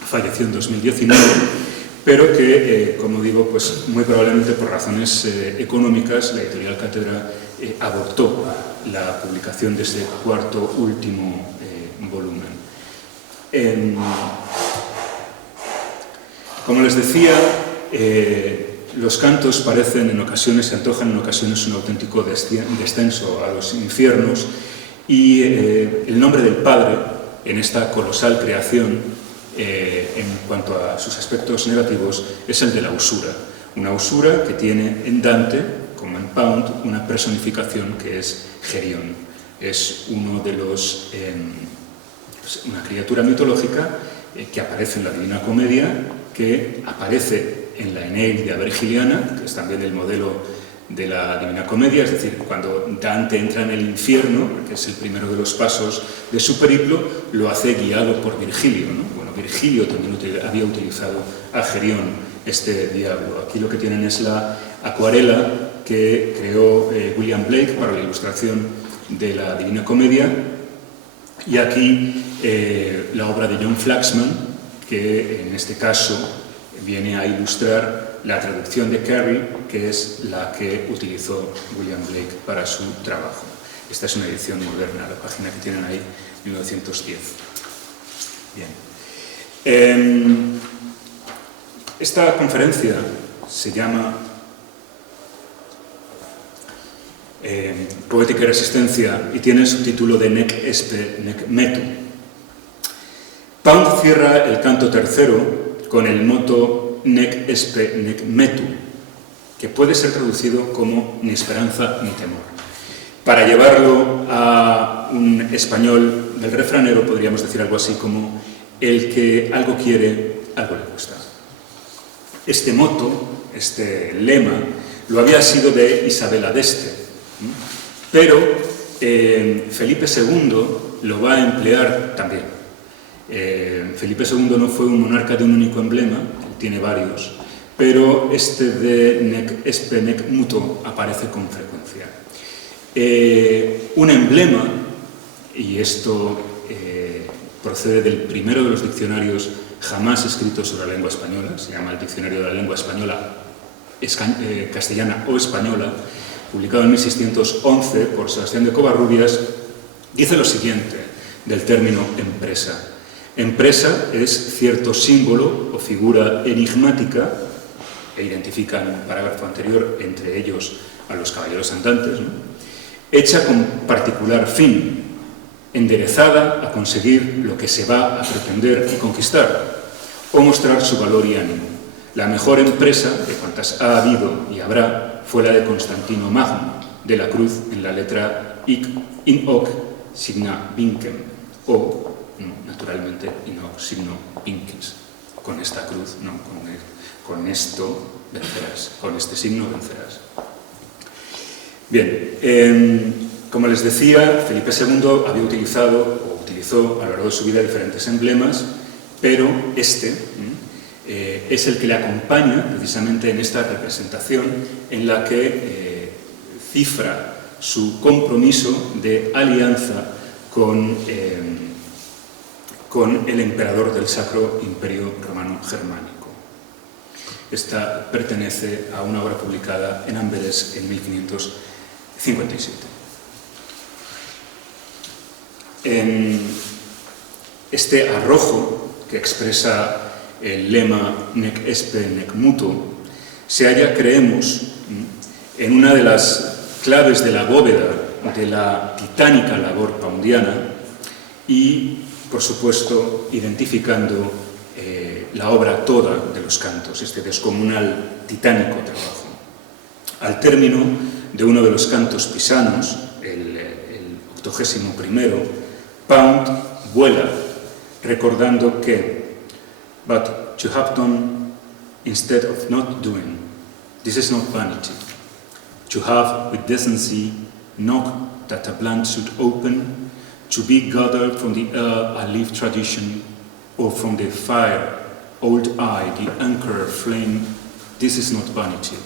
falleció en 2019, pero que, como digo, pues muy probablemente por razones económicas, la editorial Cátedra abortó la publicación de este 4º último volumen. Como les decía, los cantos parecen en ocasiones, se antojan en ocasiones un auténtico descenso a los infiernos, y el nombre del Padre en esta colosal creación, en cuanto a sus aspectos negativos, es el de la usura. Una usura que tiene en Dante, como en Pound, una personificación que es Gerión. Es uno de los, una criatura mitológica que aparece en la Divina Comedia, que aparece en la Eneida Vergiliana, que es también el modelo de la Divina Comedia, es decir, cuando Dante entra en el infierno, que es el primero de los pasos de su periplo, lo hace guiado por Virgilio, ¿no? Bueno, Virgilio también había utilizado a Gerión, este diablo. Aquí lo que tienen es la acuarela que creó William Blake para la ilustración de la Divina Comedia, y aquí la obra de John Flaxman, que en este caso viene a ilustrar la traducción de Carey, que es la que utilizó William Blake para su trabajo. Esta es una edición moderna, la página que tienen ahí, 1910. Bien. Esta conferencia se llama Poética y Resistencia, y tiene el subtítulo de Nec espe nec metu. Pound cierra el canto tercero con el moto Nec espe nec metu, que puede ser traducido como ni esperanza ni temor. Para llevarlo a un español del refranero podríamos decir algo así como: el que algo quiere, algo le cuesta. Este moto, este lema, lo había sido de Isabel d'Este, pero Felipe II lo va a emplear también. Felipe II no fue un monarca de un único emblema, él tiene varios, pero este de nec espe nec muto aparece con frecuencia. Un emblema, y esto procede del primero de los diccionarios jamás escritos sobre la lengua española, se llama el Diccionario de la Lengua Española, Castellana o Española, publicado en 1611 por Sebastián de Covarrubias, dice lo siguiente del término empresa. Empresa es cierto símbolo o figura enigmática, e identifica en un parágrafo anterior entre ellos a los caballeros andantes, ¿no?, hecha con particular fin, enderezada a conseguir lo que se va a pretender y conquistar, o mostrar su valor y ánimo. La mejor empresa de cuantas ha habido y habrá fue la de Constantino Magno, de la cruz en la letra in hoc signa vincem, o, naturalmente, in hoc signo vinces. Con esta cruz, no, con esto vencerás, con este signo vencerás. Bien, como les decía, Felipe II había utilizado o utilizó a lo largo de su vida diferentes emblemas, pero este es el que le acompaña precisamente en esta representación en la que cifra su compromiso de alianza con el emperador del Sacro Imperio Romano Germánico. Esta pertenece a una obra publicada en Amberes en 1557. Este arrojo, que expresa el lema nec espe nec muto, se halla, creemos, en una de las claves de la bóveda de la titánica labor poundiana y, por supuesto, identificando la obra toda de los cantos, este descomunal, titánico trabajo. Al término de uno de los cantos pisanos, el 81º, Pound vuela recordando que "But you have done instead of not doing. This is not vanity. To have with decency knocked that a blunt should open, to be gathered from the air a leaf tradition, or from the fire, old eye, the anchor flame. This is not vanity.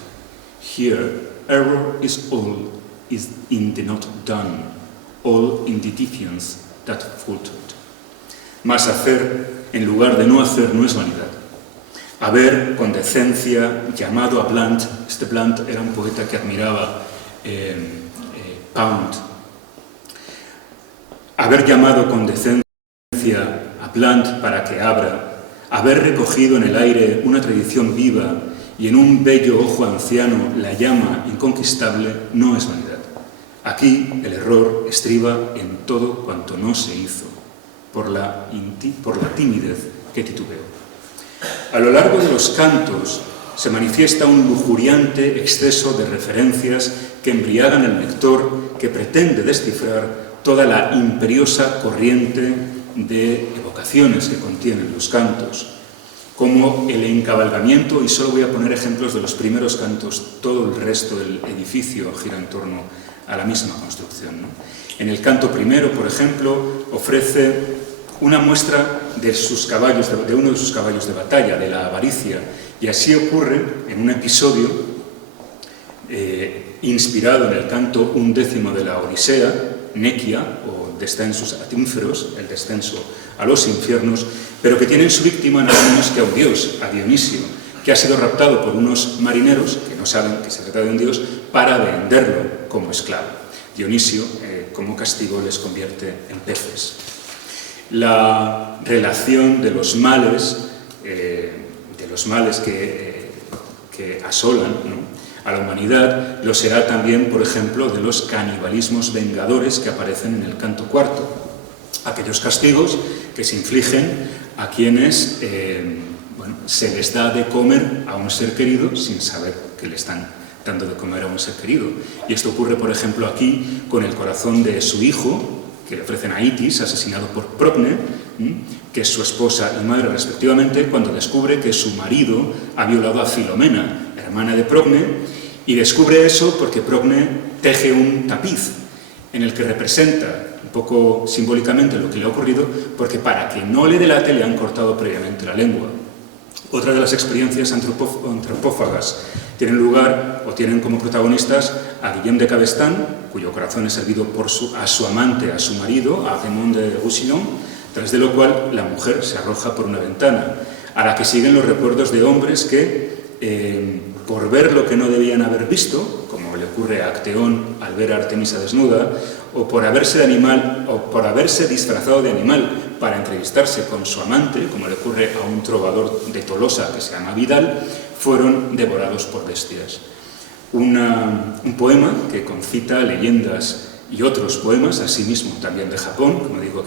Here, error is all is in the not done, all in the defiance that faltered. Mas hacer en lugar de no hacer no es vanidad. Haber con decencia llamado a Blunt, este Blunt era un poeta que admiraba Pound, haber llamado con decencia a Blunt para que abra, haber recogido en el aire una tradición viva y en un bello ojo anciano la llama inconquistable, no es vanidad. Aquí el error estriba en todo cuanto no se hizo, por la timidez que titubeó. A lo largo de los cantos se manifiesta un lujuriante exceso de referencias que embriagan al lector, que pretende descifrar toda la imperiosa corriente de evocaciones que contienen los cantos, como el encabalgamiento, y solo voy a poner ejemplos de los primeros cantos, todo el resto del edificio gira en torno a la misma construcción, ¿no? En el canto primero, por ejemplo, ofrece una muestra de sus caballos, de uno de sus caballos de batalla, de la avaricia, y así ocurre en un episodio inspirado en el canto 11 de la Odisea, Nequia, o Descensus ad Inferos, el descenso a los infiernos, pero que tiene en su víctima nada menos que a un dios, a Dionisio, que ha sido raptado por unos marineros que no saben que se trata de un dios para venderlo como esclavo. Dionisio, como castigo, les convierte en peces. La relación de los males que asolan, ¿no?, a la humanidad lo será también, por ejemplo, de los canibalismos vengadores que aparecen en el canto cuarto. Aquellos castigos que se infligen a quienes se les da de comer a un ser querido sin saber que le están dando de comer a un ser querido. Y esto ocurre, por ejemplo, aquí con el corazón de su hijo, que le ofrecen a Itis, asesinado por Procne, que es su esposa y madre respectivamente, cuando descubre que su marido ha violado a Filomena, hermana de Procne, y descubre eso porque Procne teje un tapiz en el que representa un poco simbólicamente lo que le ha ocurrido, porque para que no le delate le han cortado previamente la lengua. Otra de las experiencias antropófagas tienen lugar o tienen como protagonistas a Guillem de Cabestán, cuyo corazón es servido a su amante, a su marido, a Raymond de Roussillon, tras de lo cual la mujer se arroja por una ventana, a la que siguen los recuerdos de hombres que, por ver lo que no debían haber visto, como le ocurre a Acteón al ver a Artemisa desnuda, o por haberse disfrazado de animal para entrevistarse con su amante, como le ocurre a un trovador de Tolosa que se llama Vidal, fueron devorados por bestias. Un poema que concita leyendas y otros poemas, asimismo también de Japón, como digo,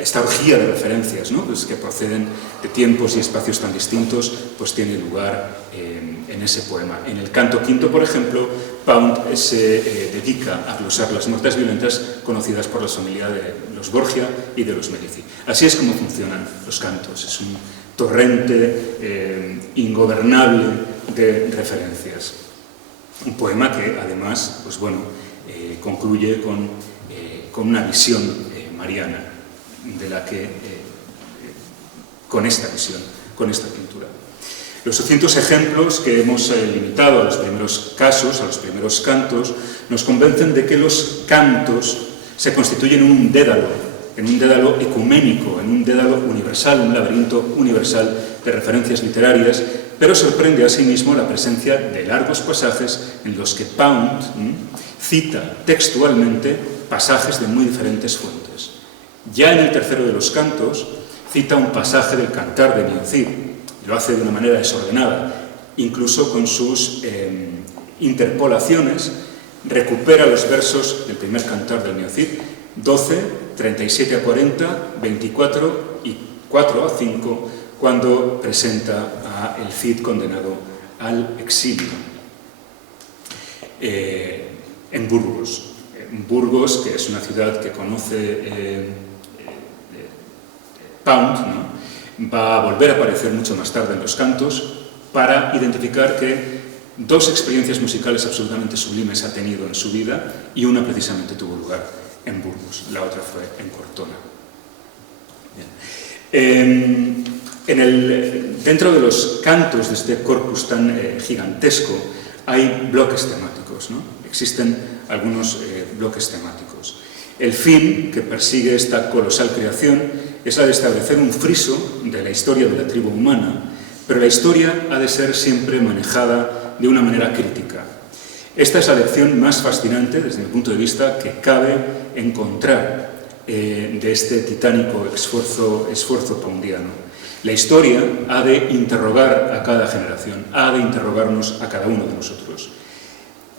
esta orgía de referencias, ¿no? Pues que proceden de tiempos y espacios tan distintos, pues tiene lugar en ese poema. En el canto quinto, por ejemplo, Pound se dedica a glosar las muertes violentas conocidas por la familia de los Borgia y de los Medici. Así es como funcionan los cantos, es un torrente ingobernable de referencias. Un poema que además, pues bueno, concluye con una visión mariana, de la que, con esta visión, con esta pintura. Los sucintos ejemplos que hemos limitado a los primeros casos, a los primeros cantos, nos convencen de que los cantos se constituyen en un dédalo ecuménico, en un dédalo universal, un laberinto universal de referencias literarias, pero sorprende asimismo la presencia de largos pasajes en los que Pound cita textualmente pasajes de muy diferentes fuentes. Ya en el tercero de los cantos cita un pasaje del Cantar de Miocid, lo hace de una manera desordenada, incluso con sus interpolaciones, recupera los versos del primer Cantar del Miocid, 12, 37 a 40, 24 y 4 a 5, cuando presenta a el Cid condenado al exilio en Burgos. Burgos, que es una ciudad que conoce Pound, ¿no? Va a volver a aparecer mucho más tarde en los cantos para identificar que dos experiencias musicales absolutamente sublimes ha tenido en su vida y una precisamente tuvo lugar en Burgos, la otra fue en Cortona. Dentro de los cantos de este corpus tan gigantesco hay bloques temáticos, ¿no? Existen algunos bloques temáticos. El fin que persigue esta colosal creación es la de establecer un friso de la historia de la tribu humana, pero la historia ha de ser siempre manejada de una manera crítica. Esta es la lección más fascinante, desde mi punto de vista, que cabe encontrar de este titánico esfuerzo poundiano. La historia ha de interrogar a cada generación, ha de interrogarnos a cada uno de nosotros.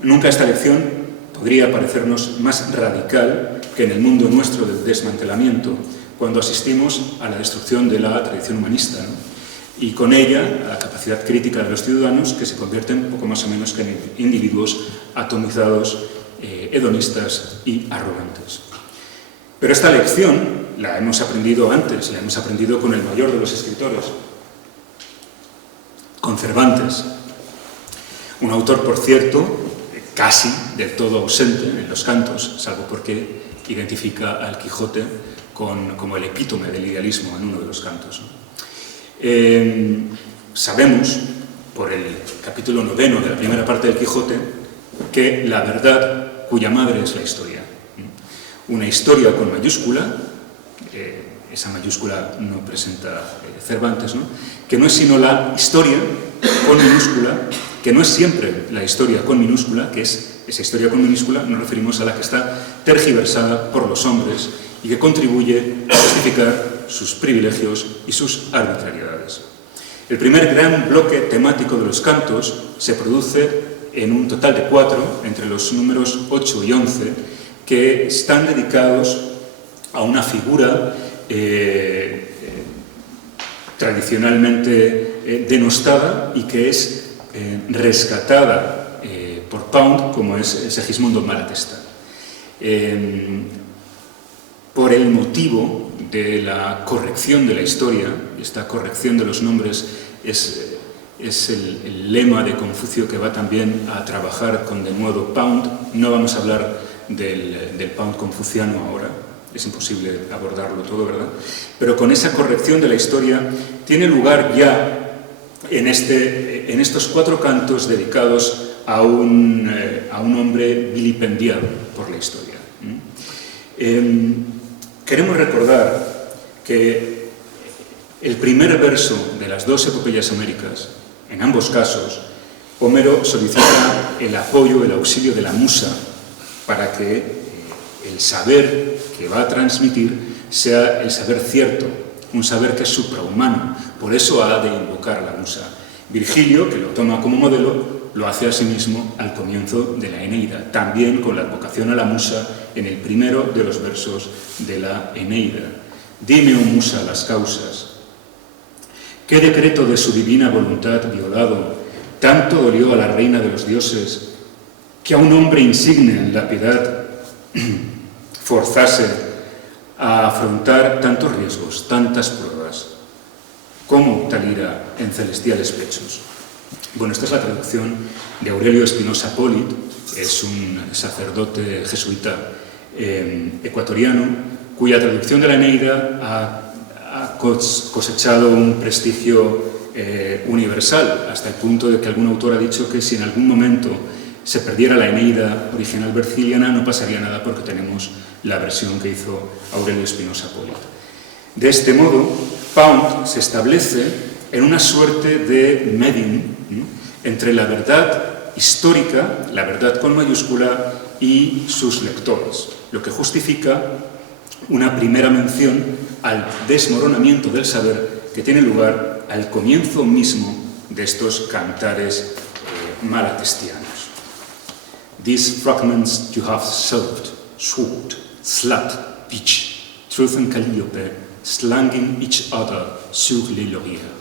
Nunca esta lección podría parecernos más radical que en el mundo nuestro del desmantelamiento, cuando asistimos a la destrucción de la tradición humanista, ¿no? Y con ella a la capacidad crítica de los ciudadanos, que se convierten poco más o menos que en individuos atomizados, hedonistas y arrogantes. Pero esta lección la hemos aprendido antes, la hemos aprendido con el mayor de los escritores, con Cervantes, un autor, por cierto, casi del todo ausente en los cantos, salvo porque identifica al Quijote como el epítome del idealismo en uno de los cantos, ¿no? Sabemos, por el capítulo 9 de la primera parte del Quijote, que la verdad cuya madre es la historia. Una historia con mayúscula, esa mayúscula no presenta Cervantes, ¿no? Que no es sino la historia con minúscula, que no es siempre la historia con minúscula, que es esa historia con minúscula, nos referimos a la que está tergiversada por los hombres y que contribuye a justificar sus privilegios y sus arbitrariedades. El primer gran bloque temático de los cantos se produce en un total de 4, entre los números 8 y 11, que están dedicados a una figura tradicionalmente denostada y que es rescatada por Pound, como es Segismundo Malatesta. Por el motivo de la corrección de la historia, esta corrección de los nombres es el lema de Confucio que va también a trabajar con de nuevo Pound. No vamos a hablar del Pound confuciano ahora, es imposible abordarlo todo, ¿verdad? Pero con esa corrección de la historia tiene lugar ya en estos 4 cantos dedicados a un hombre vilipendiado por la historia. Queremos recordar que el primer verso de las 2 epopeyas homéricas, en ambos casos, Homero solicita el apoyo, el auxilio de la musa para que el saber que va a transmitir sea el saber cierto, un saber que es suprahumano. Por eso ha de invocar a la musa. Virgilio, que lo toma como modelo, lo hace asimismo al comienzo de la Eneida, también con la advocación a la musa en el primero de los versos de la Eneida. Dime, oh musa, las causas. ¿Qué decreto de su divina voluntad violado tanto dolió a la reina de los dioses que a un hombre insigne en la piedad forzase a afrontar tantos riesgos, tantas pruebas? ¿Cómo tal ira en celestiales pechos? Bueno, esta es la traducción de Aurelio Espinosa Polit, es un sacerdote jesuita ecuatoriano, cuya traducción de la Eneida ha cosechado un prestigio universal, hasta el punto de que algún autor ha dicho que si en algún momento se perdiera la Eneida original virgiliana no pasaría nada porque tenemos la versión que hizo Aurelio Espinosa Polit. De este modo, Pound se establece en una suerte de medium, ¿no?, entre la verdad histórica, la verdad con mayúscula, y sus lectores, lo que justifica una primera mención al desmoronamiento del saber que tiene lugar al comienzo mismo de estos cantares malatestianos. These fragments you have served, sword, slut, bitch, truth and Calliope, slanging each other sur les lauriers.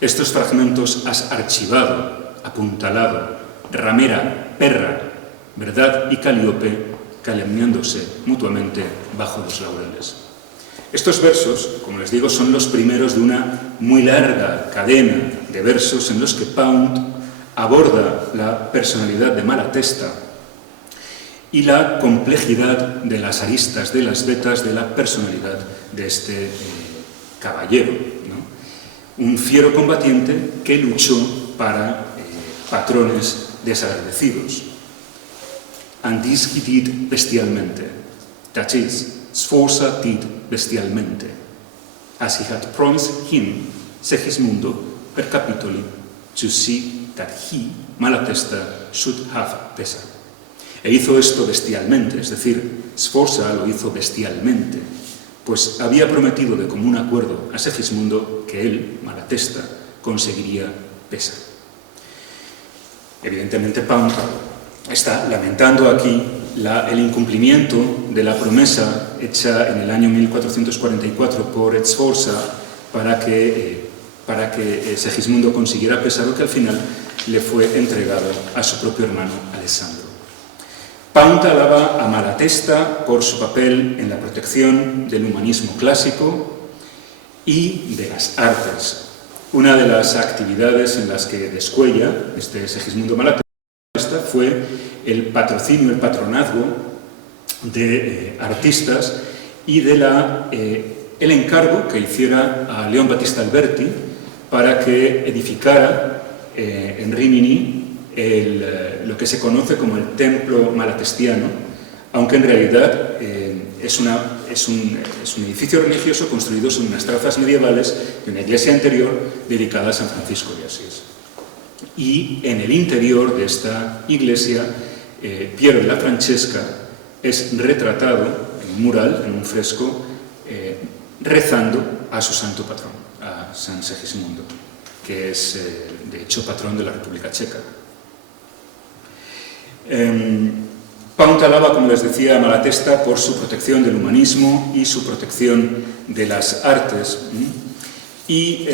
Estos fragmentos has archivado, apuntalado, ramera, perra, verdad y Calliope, calumniándose mutuamente bajo los laureles. Estos versos, como les digo, son los primeros de una muy larga cadena de versos en los que Pound aborda la personalidad de Malatesta y la complejidad de las aristas, de las vetas de la personalidad de este caballero, ¿no? Un fiero combatiente que luchó para patrones desagradecidos. And this he did bestialmente, that is, Sforza did bestialmente, as he had promised him, Segismundo, per capitoli, to see that he, Malatesta, should have Pesa. E hizo esto bestialmente, es decir, Sforza lo hizo bestialmente, pues había prometido de común acuerdo a Segismundo que él, Malatesta, conseguiría Pesa. Evidentemente, Pound está lamentando aquí el incumplimiento de la promesa hecha en el año 1444 por Sforza para que Segismundo consiguiera Pesa, lo que al final le fue entregado a su propio hermano Alessandro. Pound alaba a Malatesta por su papel en la protección del humanismo clásico y de las artes. Una de las actividades en las que descuella Segismundo Malatesta fue el patrocinio, el patronazgo de artistas y de el encargo que hiciera a León Battista Alberti para que edificara en Rimini lo que se conoce como el templo malatestiano, aunque en realidad es un edificio religioso construido sobre unas trazas medievales de una iglesia anterior dedicada a San Francisco de Asís. Y en el interior de esta iglesia, Piero de la Francesca es retratado en un mural, en un fresco, rezando a su santo patrón, a San Segismundo, que es, de hecho, patrón de la República Checa. Pound alaba, como les decía, a Malatesta por su protección del humanismo y su protección de las artes. Y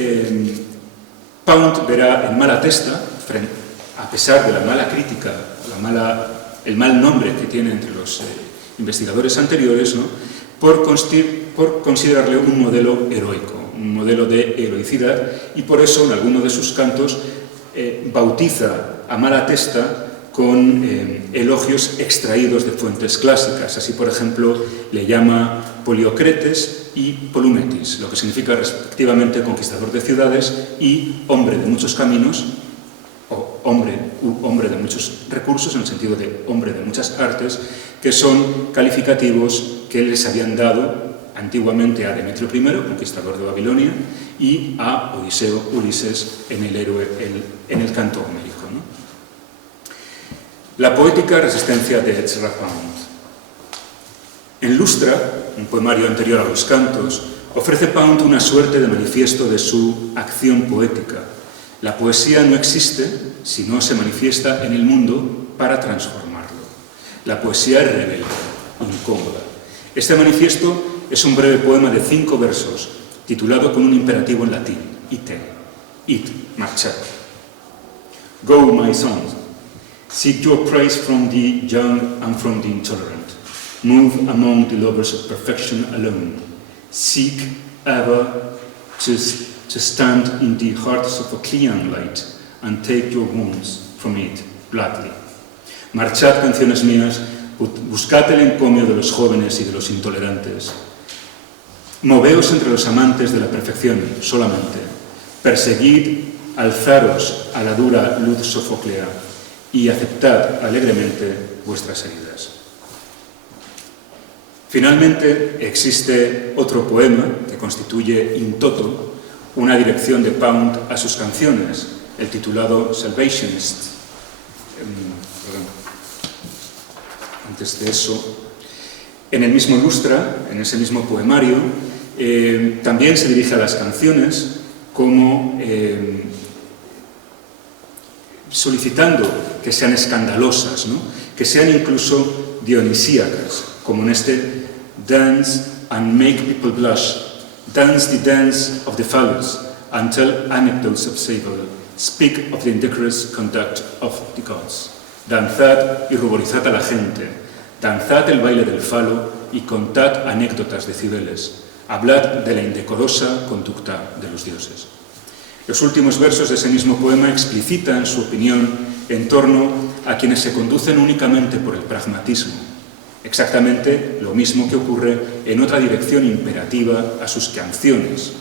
Pound verá en Malatesta, a pesar de la mala crítica, el mal nombre que tiene entre los investigadores anteriores, ¿no?, por considerarle un modelo heroico, un modelo de heroicidad, y por eso en alguno de sus cantos bautiza a Malatesta con elogios extraídos de fuentes clásicas. Así, por ejemplo, le llama Poliocretes y Polumetis, lo que significa respectivamente conquistador de ciudades y hombre de muchos caminos, o hombre de muchos recursos, en el sentido de hombre de muchas artes, que son calificativos que les habían dado antiguamente a Demetrio I, conquistador de Babilonia, y a Odiseo, Ulises, en el héroe, en el canto homérico, ¿no? La poética resistencia de Ezra Pound. En Lustra, un poemario anterior a los cantos, ofrece Pound una suerte de manifiesto de su acción poética. La poesía no existe si no se manifiesta en el mundo para transformarlo. La poesía es rebelde, incómoda. Este manifiesto es un breve poema de 5 versos, titulado con un imperativo en latín, ite, id, marchad. Go, my sons, seek your praise from the young and from the intolerant. Move among the lovers of perfection alone. Seek ever to stand in the hearts of a clean light and take your wounds from it gladly. Marchad, canciones mías, buscad el encomio de los jóvenes y de los intolerantes. Moveos entre los amantes de la perfección solamente. Perseguid, alzaros a la dura luz sofoclea y aceptad alegremente vuestras heridas. Finalmente, existe otro poema que constituye in toto una dirección de Pound a sus canciones, el titulado Salvationist. Antes de eso, en el mismo lustra, en ese mismo poemario, también se dirige a las canciones como solicitando que sean escandalosas, ¿no? Que sean incluso dionisíacas, como en este Dance and make people blush, dance the dance of the phallus, and tell anecdotes of Sable, speak of the indecorous conduct of the gods. Danzad y ruborizad a la gente, danzad el baile del falo y contad anécdotas de Cibeles, hablad de la indecorosa conducta de los dioses. Los últimos versos de ese mismo poema explicitan su opinión en torno a quienes se conducen únicamente por el pragmatismo, exactamente lo mismo que ocurre en otra dirección imperativa a sus canciones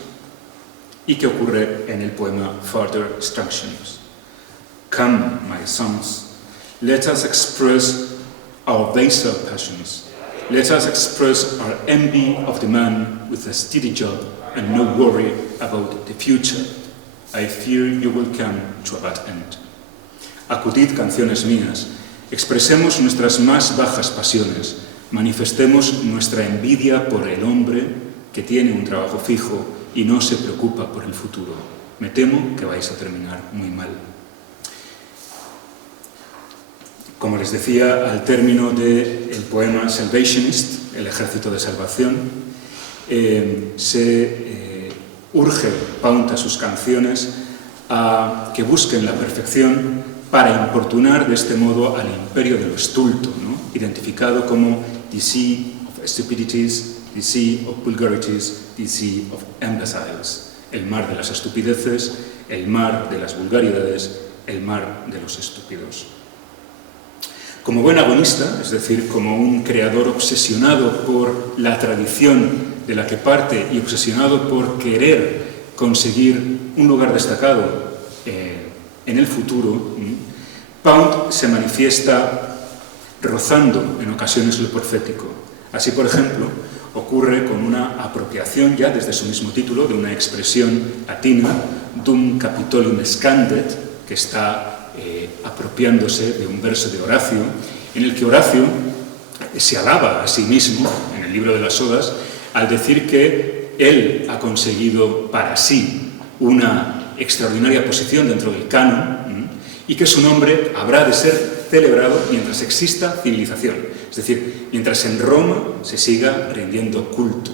y que ocurre en el poema Further Instructions. Come, my sons, let us express our baser passions. Let us express our envy of the man with a steady job and no worry about the future. I fear you will come to a bad end. Acudid, canciones mías, expresemos nuestras más bajas pasiones, manifestemos nuestra envidia por el hombre que tiene un trabajo fijo y no se preocupa por el futuro. Me temo que vais a terminar muy mal. Como les decía, al término del poema Salvationist, el ejército de salvación, urge Pound a sus canciones a que busquen la perfección para importunar de este modo al imperio de lo estulto, ¿no? Identificado como the sea of stupidities, the sea of vulgarities, the sea of imbeciles, el mar de las estupideces, el mar de las vulgaridades, el mar de los estúpidos. Como buen agonista, es decir, como un creador obsesionado por la tradición de la que parte y obsesionado por querer conseguir un lugar destacado en el futuro, Pound se manifiesta rozando en ocasiones lo profético. Así, por ejemplo, ocurre con una apropiación ya desde su mismo título de una expresión latina, dum Capitolium scandet, que está apropiándose de un verso de Horacio, en el que Horacio se alaba a sí mismo, en el libro de las Odas, al decir que él ha conseguido para sí una extraordinaria posición dentro del canon y que su nombre habrá de ser celebrado mientras exista civilización, es decir, mientras en Roma se siga rindiendo culto.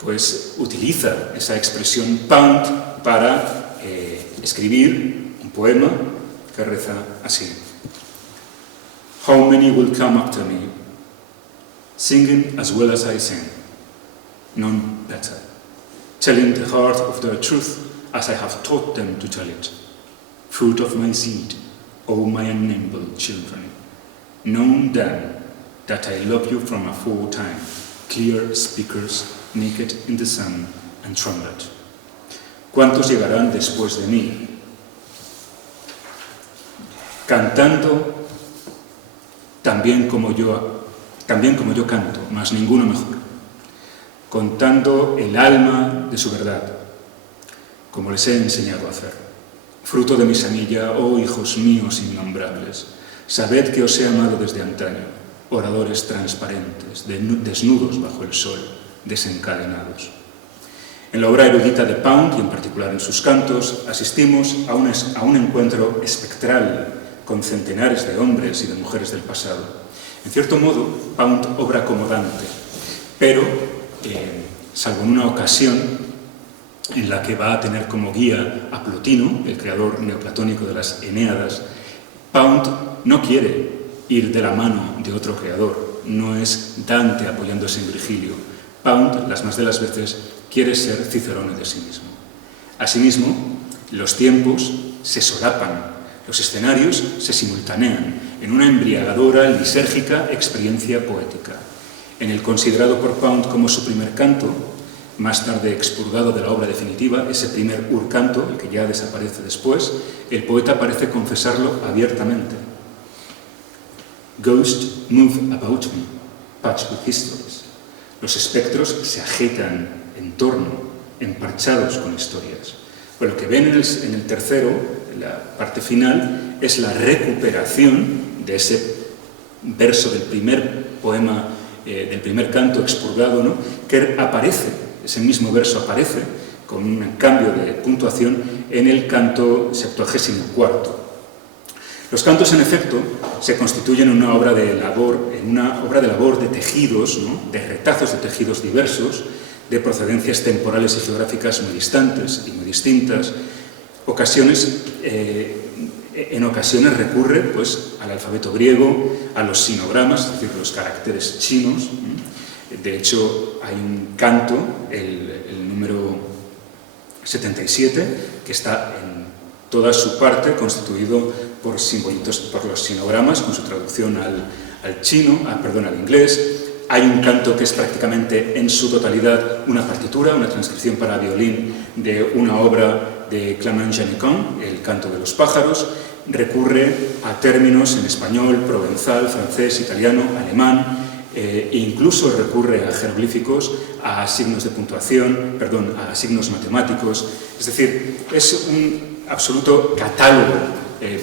Pues utiliza esa expresión Pound para escribir un poema que reza así: How many will come after me, singing as well as I sing, none better, telling the heart of their truth as I have taught them to tell it. Fruit of my seed, O my unnameable children, known then that I love you from aforetime, clear speakers, naked in the sun and trumpet. ¿Cuántos llegarán después de mí? Cantando también como yo canto, mas ninguno mejor. Contando el alma de su verdad, como les he enseñado a hacer. Fruto de mi semilla, oh hijos míos innombrables, sabed que os he amado desde antaño, oradores transparentes, desnudos bajo el sol, desencadenados. En la obra erudita de Pound, y en particular en sus cantos, asistimos a un encuentro espectral con centenares de hombres y de mujeres del pasado. En cierto modo, Pound obra como Dante, pero, salvo en una ocasión en la que va a tener como guía a Plotino, el creador neoplatónico de las Eneadas, Pound no quiere ir de la mano de otro creador, no es Dante apoyándose en Virgilio. Pound, las más de las veces, quiere ser Cicerone de sí mismo. Asimismo, los tiempos se solapan, los escenarios se simultanean en una embriagadora, lisérgica experiencia poética. En el considerado por Pound como su primer canto, más tarde expurgado de la obra definitiva, ese primer urcanto, el que ya desaparece después, el poeta parece confesarlo abiertamente. Ghosts move about me, patched with histories. Los espectros se agitan en torno, emparchados con historias. Pero lo que ven en el tercero, la parte final, es la recuperación de ese verso del primer poema, del primer canto expurgado, ¿no?, que aparece, ese mismo verso aparece, con un cambio de puntuación, en el canto 74. Los cantos, en efecto, se constituyen en una obra de labor, de tejidos, ¿no?, de retazos de tejidos diversos, de procedencias temporales y geográficas muy distantes y muy distintas. En ocasiones recurre, pues, al alfabeto griego, a los sinogramas, es decir, los caracteres chinos. De hecho, hay un canto, el número 77, que está en toda su parte constituido por simbolitos, por los sinogramas, con su traducción al inglés. Hay un canto que es prácticamente en su totalidad una partitura, una transcripción para violín de una obra de Clément Janicon, El canto de los pájaros. Recurre a términos en español, provenzal, francés, italiano, alemán, e incluso recurre a jeroglíficos, a signos de puntuación, a signos matemáticos. Es decir, es un absoluto catálogo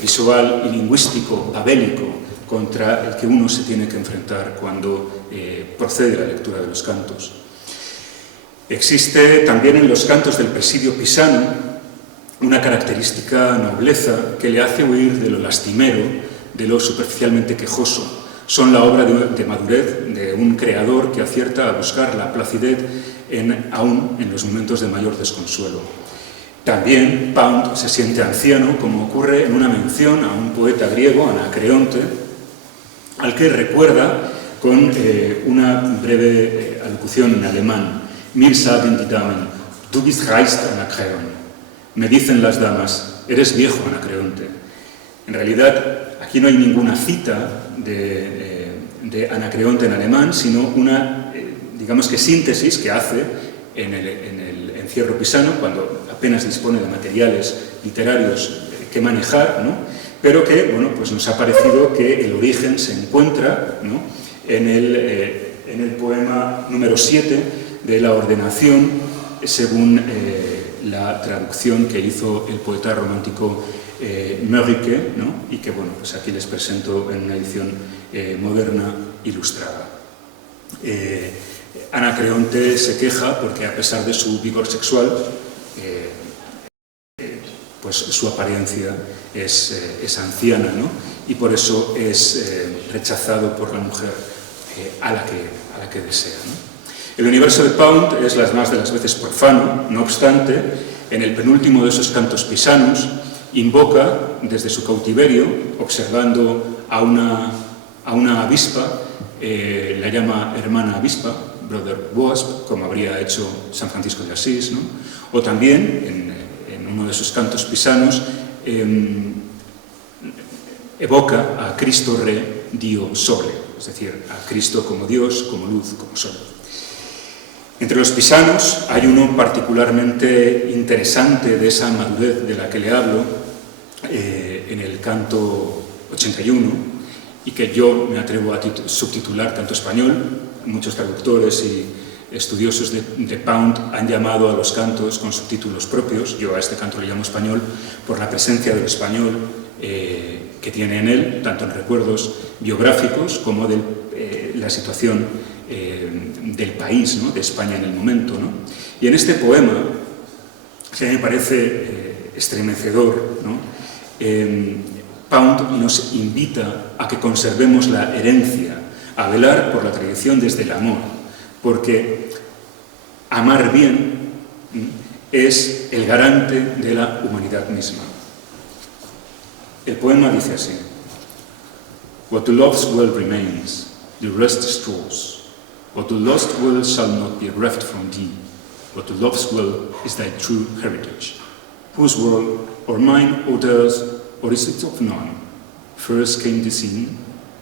visual y lingüístico babélico contra el que uno se tiene que enfrentar cuando procede a la lectura de los cantos. Existe también en los cantos del presidio pisano una característica nobleza que le hace huir de lo lastimero, de lo superficialmente quejoso. Son la obra de madurez de un creador que acierta a buscar la placidez aún en los momentos de mayor desconsuelo. También Pound se siente anciano, como ocurre en una mención a un poeta griego, Anacreonte, al que recuerda con una breve alocución en alemán. Mir sagen die Damen, du bist reist, Anacreon. Me dicen las damas, eres viejo, Anacreonte. En realidad, aquí no hay ninguna cita de Anacreonte en alemán, sino una, digamos que síntesis que hace en el encierro pisano, cuando apenas dispone de materiales literarios que manejar, ¿no?, pero que, bueno, pues nos ha parecido que el origen se encuentra, ¿no?, en el poema número 7 de la Ordenación, según la traducción que hizo el poeta romántico Mörike, ¿no?, y que, bueno, pues aquí les presento en una edición moderna ilustrada. Anacreonte se queja porque, a pesar de su vigor sexual, pues su apariencia es anciana, ¿no?, y por eso es rechazado por la mujer a la que desea, ¿no? El universo de Pound es las más de las veces profano. No obstante, en el penúltimo de esos cantos pisanos invoca desde su cautiverio, observando a una avispa, la llama hermana avispa, Brother Wasp, como habría hecho San Francisco de Asís, ¿no?, o también en uno de sus cantos pisanos evoca a Cristo Re Dio Sole, es decir, a Cristo como Dios, como luz, como sol. Entre los pisanos hay uno particularmente interesante de esa madurez de la que le hablo, en el canto 81, y que yo me atrevo a subtitular canto español. Muchos traductores y estudiosos de Pound han llamado a los cantos con subtítulos propios. Yo a este canto le llamo español por la presencia del español que tiene en él, tanto en recuerdos biográficos como de la situación del país, ¿no?, de España en el momento, ¿no? Y en este poema, que a mí me parece estremecedor, ¿no?, Pound nos invita a que conservemos la herencia, a velar por la tradición desde el amor, porque amar bien es el garante de la humanidad misma. El poema dice así: What to love's well remains, the rest destroys. What to lost well shall not be reft from thee. What to love's well is thy true heritage. Whose world, or mine, or theirs, or is it of none? First came the sin,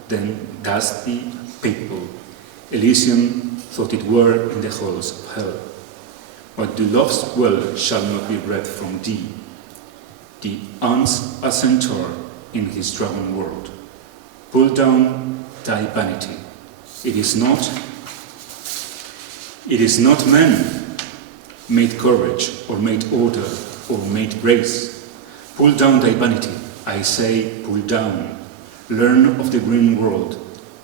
then dust the people. Elysium thought it were in the halls of hell. What to love's well shall not be reft from thee. The ants a centaur in his dragon world. Pull down thy vanity. It is not man made courage, or made order, or made grace. Pull down thy vanity, I say, pull down. Learn of the green world,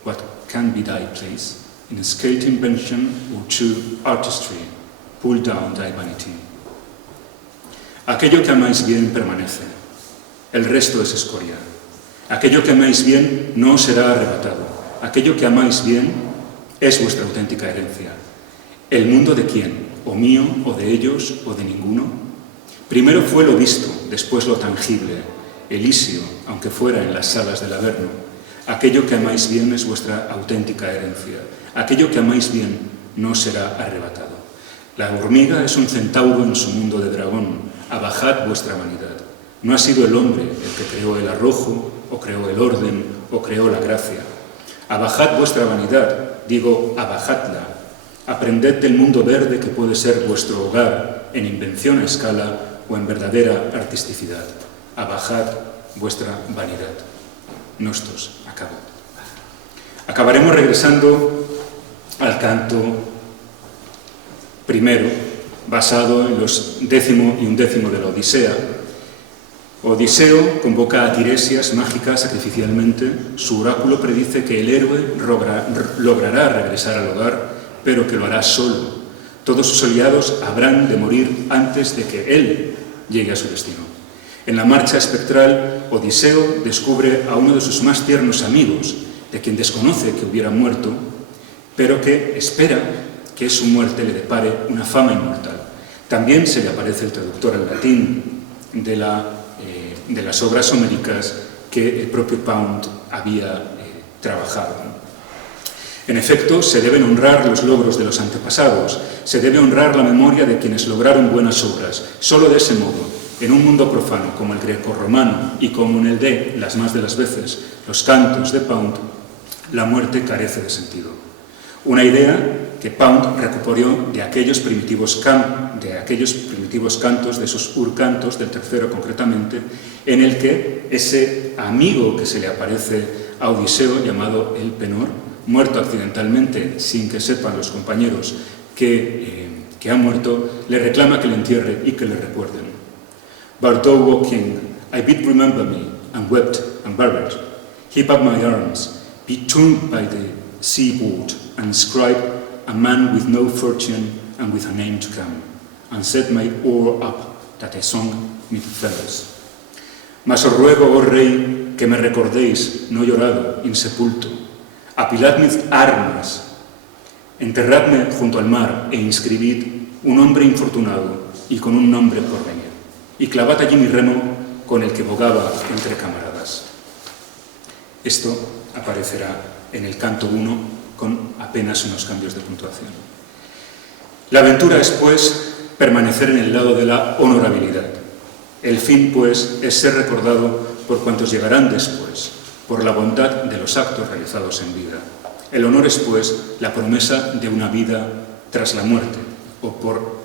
what can be thy place, in skilled invention or true artistry. Pull down thy vanity. Aquello que amáis bien permanece, el resto es escoria. Aquello que amáis bien no os será arrebatado. Aquello que amáis bien es vuestra auténtica herencia. ¿El mundo de quién? ¿O mío, o de ellos, o de ninguno? Primero fue lo visto, después lo tangible, Elisio, aunque fuera en las salas del Averno. Aquello que amáis bien es vuestra auténtica herencia. Aquello que amáis bien no será arrebatado. La hormiga es un centauro en su mundo de dragón. Abajad vuestra vanidad. No ha sido el hombre el que creó el arrojo, o creó el orden, o creó la gracia. Abajad vuestra vanidad, digo, abajadla. Aprended del mundo verde que puede ser vuestro hogar, en invención a escala o en verdadera artisticidad. Abajad vuestra vanidad. Nostos, acabo. Acabaremos regresando al canto primero, basado en los 10º y 11º de la Odisea. Odiseo convoca a Tiresias mágica sacrificialmente. Su oráculo predice que el héroe logrará regresar al hogar, pero que lo hará solo. Todos sus aliados habrán de morir antes de que él llegue a su destino. En la marcha espectral, Odiseo descubre a uno de sus más tiernos amigos, de quien desconoce que hubiera muerto, pero que espera que su muerte le depare una fama inmortal. También se le aparece el traductor al latín de las obras homéricas que el propio Pound había trabajado. En efecto, se deben honrar los logros de los antepasados, se debe honrar la memoria de quienes lograron buenas obras. Solo de ese modo, en un mundo profano como el grecorromano y como en el de, las más de las veces, los cantos de Pound, la muerte carece de sentido. Una idea que Pound recuperó de aquellos primitivos cantos, de esos urcantos, del tercero concretamente, en el que ese amigo que se le aparece a Odiseo, llamado el Penor, muerto accidentalmente, sin que sepan los compañeros que ha muerto, le reclama que le entierre y que le recuerden. But thou, O king, I bid remember me, and wept and buried. Heap up my arms, be tuned by the seaboard, and inscribe a man with no fortune and with a name to come, and set my oar up, that I song mid fellows. Mas os ruego, oh rey, que me recordéis, no llorado, insepulto. Apilad mis armas, enterradme junto al mar e inscribid un hombre infortunado y con un nombre por venir. Y clavad allí mi remo con el que bogaba entre camaradas. Esto aparecerá en el canto 1 con apenas unos cambios de puntuación. La aventura es, pues, permanecer en el lado de la honorabilidad. El fin, pues, es ser recordado por cuantos llegarán después, por la bondad de los actos realizados en vida. El honor es, pues, la promesa de una vida tras la muerte, o por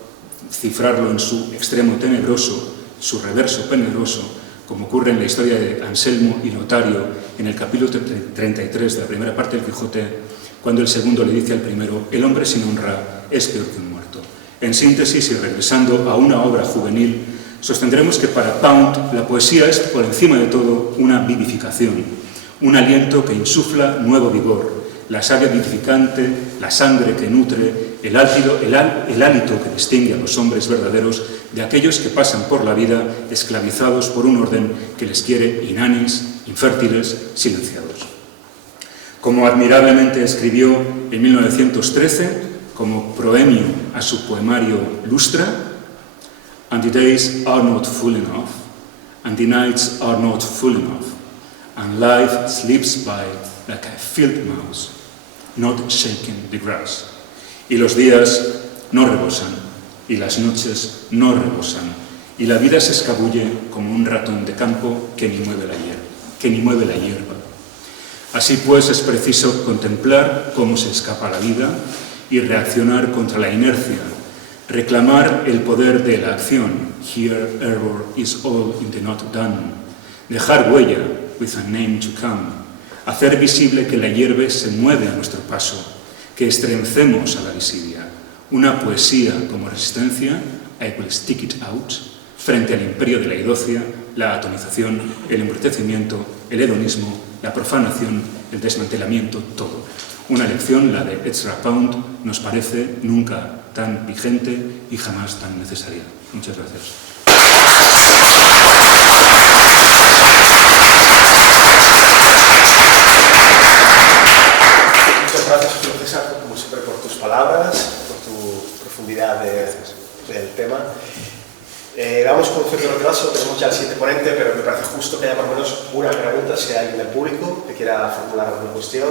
cifrarlo en su extremo tenebroso, su reverso peligroso, como ocurre en la historia de Anselmo y Lotario, en el capítulo 33 de la primera parte del Quijote, cuando el segundo le dice al primero: el hombre sin honra es peor que un muerto. En síntesis, y regresando a una obra juvenil, sostendremos que para Pound la poesía es, por encima de todo, una vivificación, un aliento que insufla nuevo vigor, la savia vivificante, la sangre que nutre, el hálito que distingue a los hombres verdaderos de aquellos que pasan por la vida esclavizados por un orden que les quiere inanis, infértiles, silenciados. Como admirablemente escribió en 1913, como proemio a su poemario Lustra, "And the days are not full enough, and the nights are not full enough, and life slips by like a field mouse, not shaking the grass." Y los días no rebosan, y las noches no rebosan, y la vida se escabulle como un ratón de campo que ni mueve la hierba. Así pues, es preciso contemplar cómo se escapa la vida y reaccionar contra la inercia, reclamar el poder de la acción, "Here error is all in the not done", dejar huella, "with a name to come", hacer visible que la hierba se mueve a nuestro paso, que estremecemos a la visibilidad, una poesía como resistencia, "I will stick it out", frente al imperio de la idocia, la atomización, el embrutecimiento, el hedonismo, la profanación, el desmantelamiento, todo. Una lección, la de Ezra Pound, nos parece nunca tan vigente y jamás tan necesaria. Muchas gracias. Muchas gracias, Julio César, como siempre, por tus palabras, por tu profundidad del tema. Vamos con un cierto retraso, tenemos ya el siguiente ponente, pero me parece justo que haya por lo menos una pregunta, si hay alguien del público que quiera formular alguna cuestión.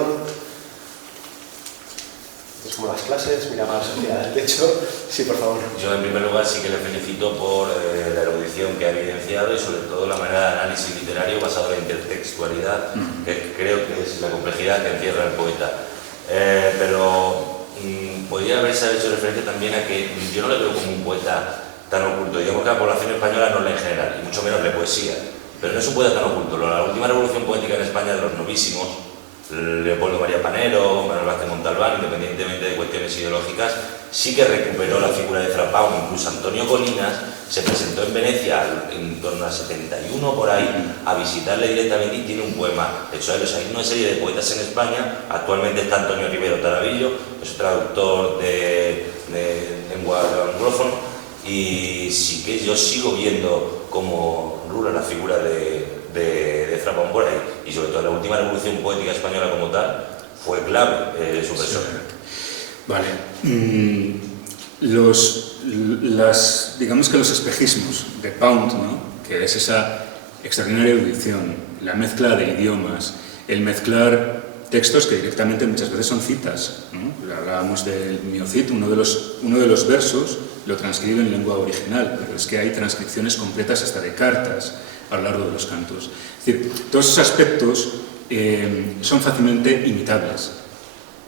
Es como las clases, mira para la sociedad del techo. Sí, por favor. Yo, en primer lugar, sí que le felicito por la erudición que ha evidenciado y, sobre todo, la manera de análisis literario basado en la intertextualidad, que creo que es la complejidad que encierra el poeta. Pero podría haberse hecho referencia también a que yo no le veo como un poeta tan oculto. Digamos que la población española no lee en general, y mucho menos lee poesía. Pero no es un poeta tan oculto. La última revolución poética en España de los novísimos, Leopoldo María Panero, Manuel Vázquez Montalbán, independientemente de cuestiones ideológicas, sí que recuperó la figura de Fra Pau. Incluso Antonio Colinas se presentó en Venecia en torno a 71 por ahí a visitarle directamente y tiene un poema hecho a él. O sea, hay una serie de poetas en España. Actualmente está Antonio Rivero Tarabillo, que es traductor de lengua anglófona, y sí que yo sigo viendo como rula la figura de Fra Pau por ahí, y sobre todo la última revolución poética española como tal fue clave su persona. Vale. Digamos que los espejismos de Pound, ¿no?, que es esa extraordinaria erudición, la mezcla de idiomas, el mezclar textos que directamente muchas veces son citas, ¿no? Hablábamos del Miocid, uno de los versos lo transcribe en lengua original, pero es que hay transcripciones completas hasta de cartas a lo largo de los cantos. Es decir, todos esos aspectos son fácilmente imitables,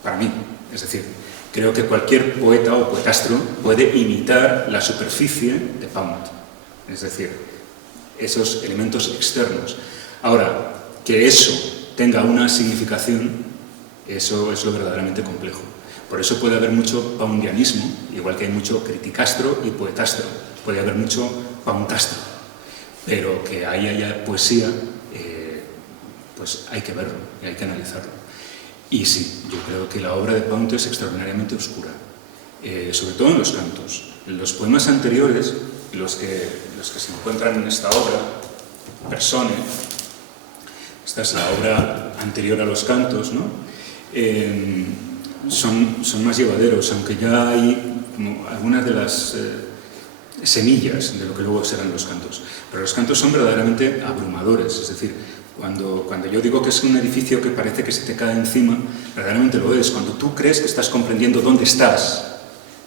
para mí. Es decir, creo que cualquier poeta o poetastro puede imitar la superficie de Pound, es decir, esos elementos externos. Ahora, que eso tenga una significación, eso es lo verdaderamente complejo. Por eso puede haber mucho poundianismo, igual que hay mucho criticastro y poetastro. Puede haber mucho poundastro, pero que ahí haya poesía, pues hay que verlo y hay que analizarlo. Y sí, yo creo que la obra de Pound es extraordinariamente oscura, sobre todo en los cantos. En los poemas anteriores, los que se encuentran en esta obra, Persone, esta es la obra anterior a los cantos, ¿no? Son más llevaderos, aunque ya hay como algunas de las semillas de lo que luego serán los cantos. Pero los cantos son verdaderamente abrumadores, es decir, cuando yo digo que es un edificio que parece que se te cae encima, verdaderamente lo es. Cuando tú crees que estás comprendiendo dónde estás,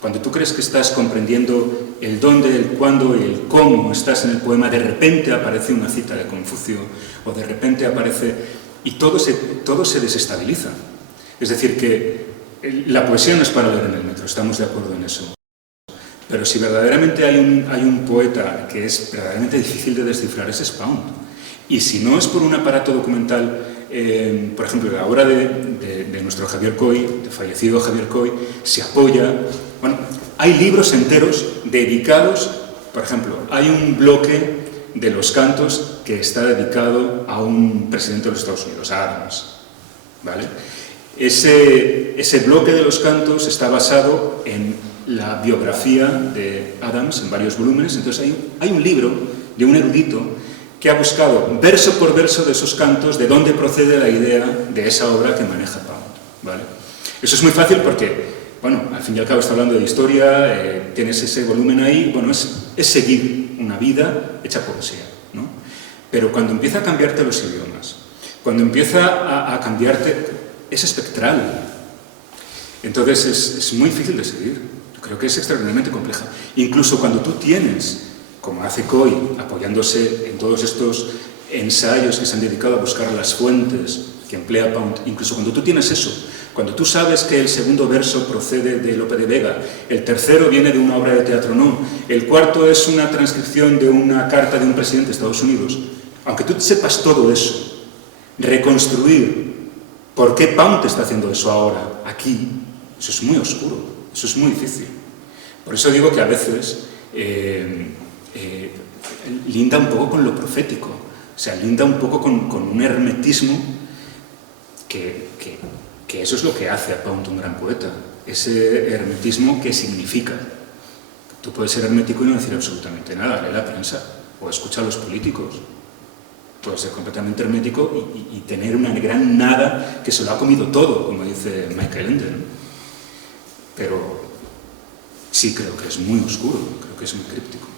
cuando tú crees que estás comprendiendo el dónde, el cuándo y el cómo estás en el poema, de repente aparece una cita de Confucio, o de repente aparece... y todo se desestabiliza. Es decir, que la poesía no es para leer en el metro, estamos de acuerdo en eso. Pero si verdaderamente hay un poeta que es verdaderamente difícil de descifrar, ese es Pound. Y si no es por un aparato documental, por ejemplo, la obra de nuestro Javier Coy, de fallecido Javier Coy, se apoya... Bueno, hay libros enteros dedicados, por ejemplo, hay un bloque de los cantos que está dedicado a un presidente de los Estados Unidos, a Adams, ¿vale? Ese bloque de los cantos está basado en la biografía de Adams en varios volúmenes. Entonces hay un libro de un erudito que ha buscado verso por verso de esos cantos de dónde procede la idea de esa obra que maneja Pound, ¿vale? Eso es muy fácil porque, bueno, al fin y al cabo está hablando de historia, tienes ese volumen ahí, bueno, es seguir una vida hecha poesía, ¿no? Pero cuando empieza a cambiarte los idiomas, cuando empieza a cambiarte, es espectral. Entonces es muy difícil de seguir. Yo creo que es extraordinariamente compleja. Incluso cuando tú tienes, como hace Coy, apoyándose en todos estos ensayos que se han dedicado a buscar las fuentes que emplea Pound, incluso cuando tú tienes eso, cuando tú sabes que el segundo verso procede de Lope de Vega, el tercero viene de una obra de teatro no, el cuarto es una transcripción de una carta de un presidente de Estados Unidos, aunque tú sepas todo eso, reconstruir por qué Pound está haciendo eso ahora, aquí, eso es muy oscuro, eso es muy difícil. Por eso digo que a veces linda un poco con lo profético, o sea, linda un poco con un hermetismo que eso es lo que hace a Pound un gran poeta, ese hermetismo que significa. Tú puedes ser hermético y no decir absolutamente nada, lee la prensa o escucha a los políticos. Puedes ser completamente hermético y tener una gran nada que se lo ha comido todo, como dice Michael Ende, ¿no? Pero sí creo que es muy oscuro, creo que es muy críptico.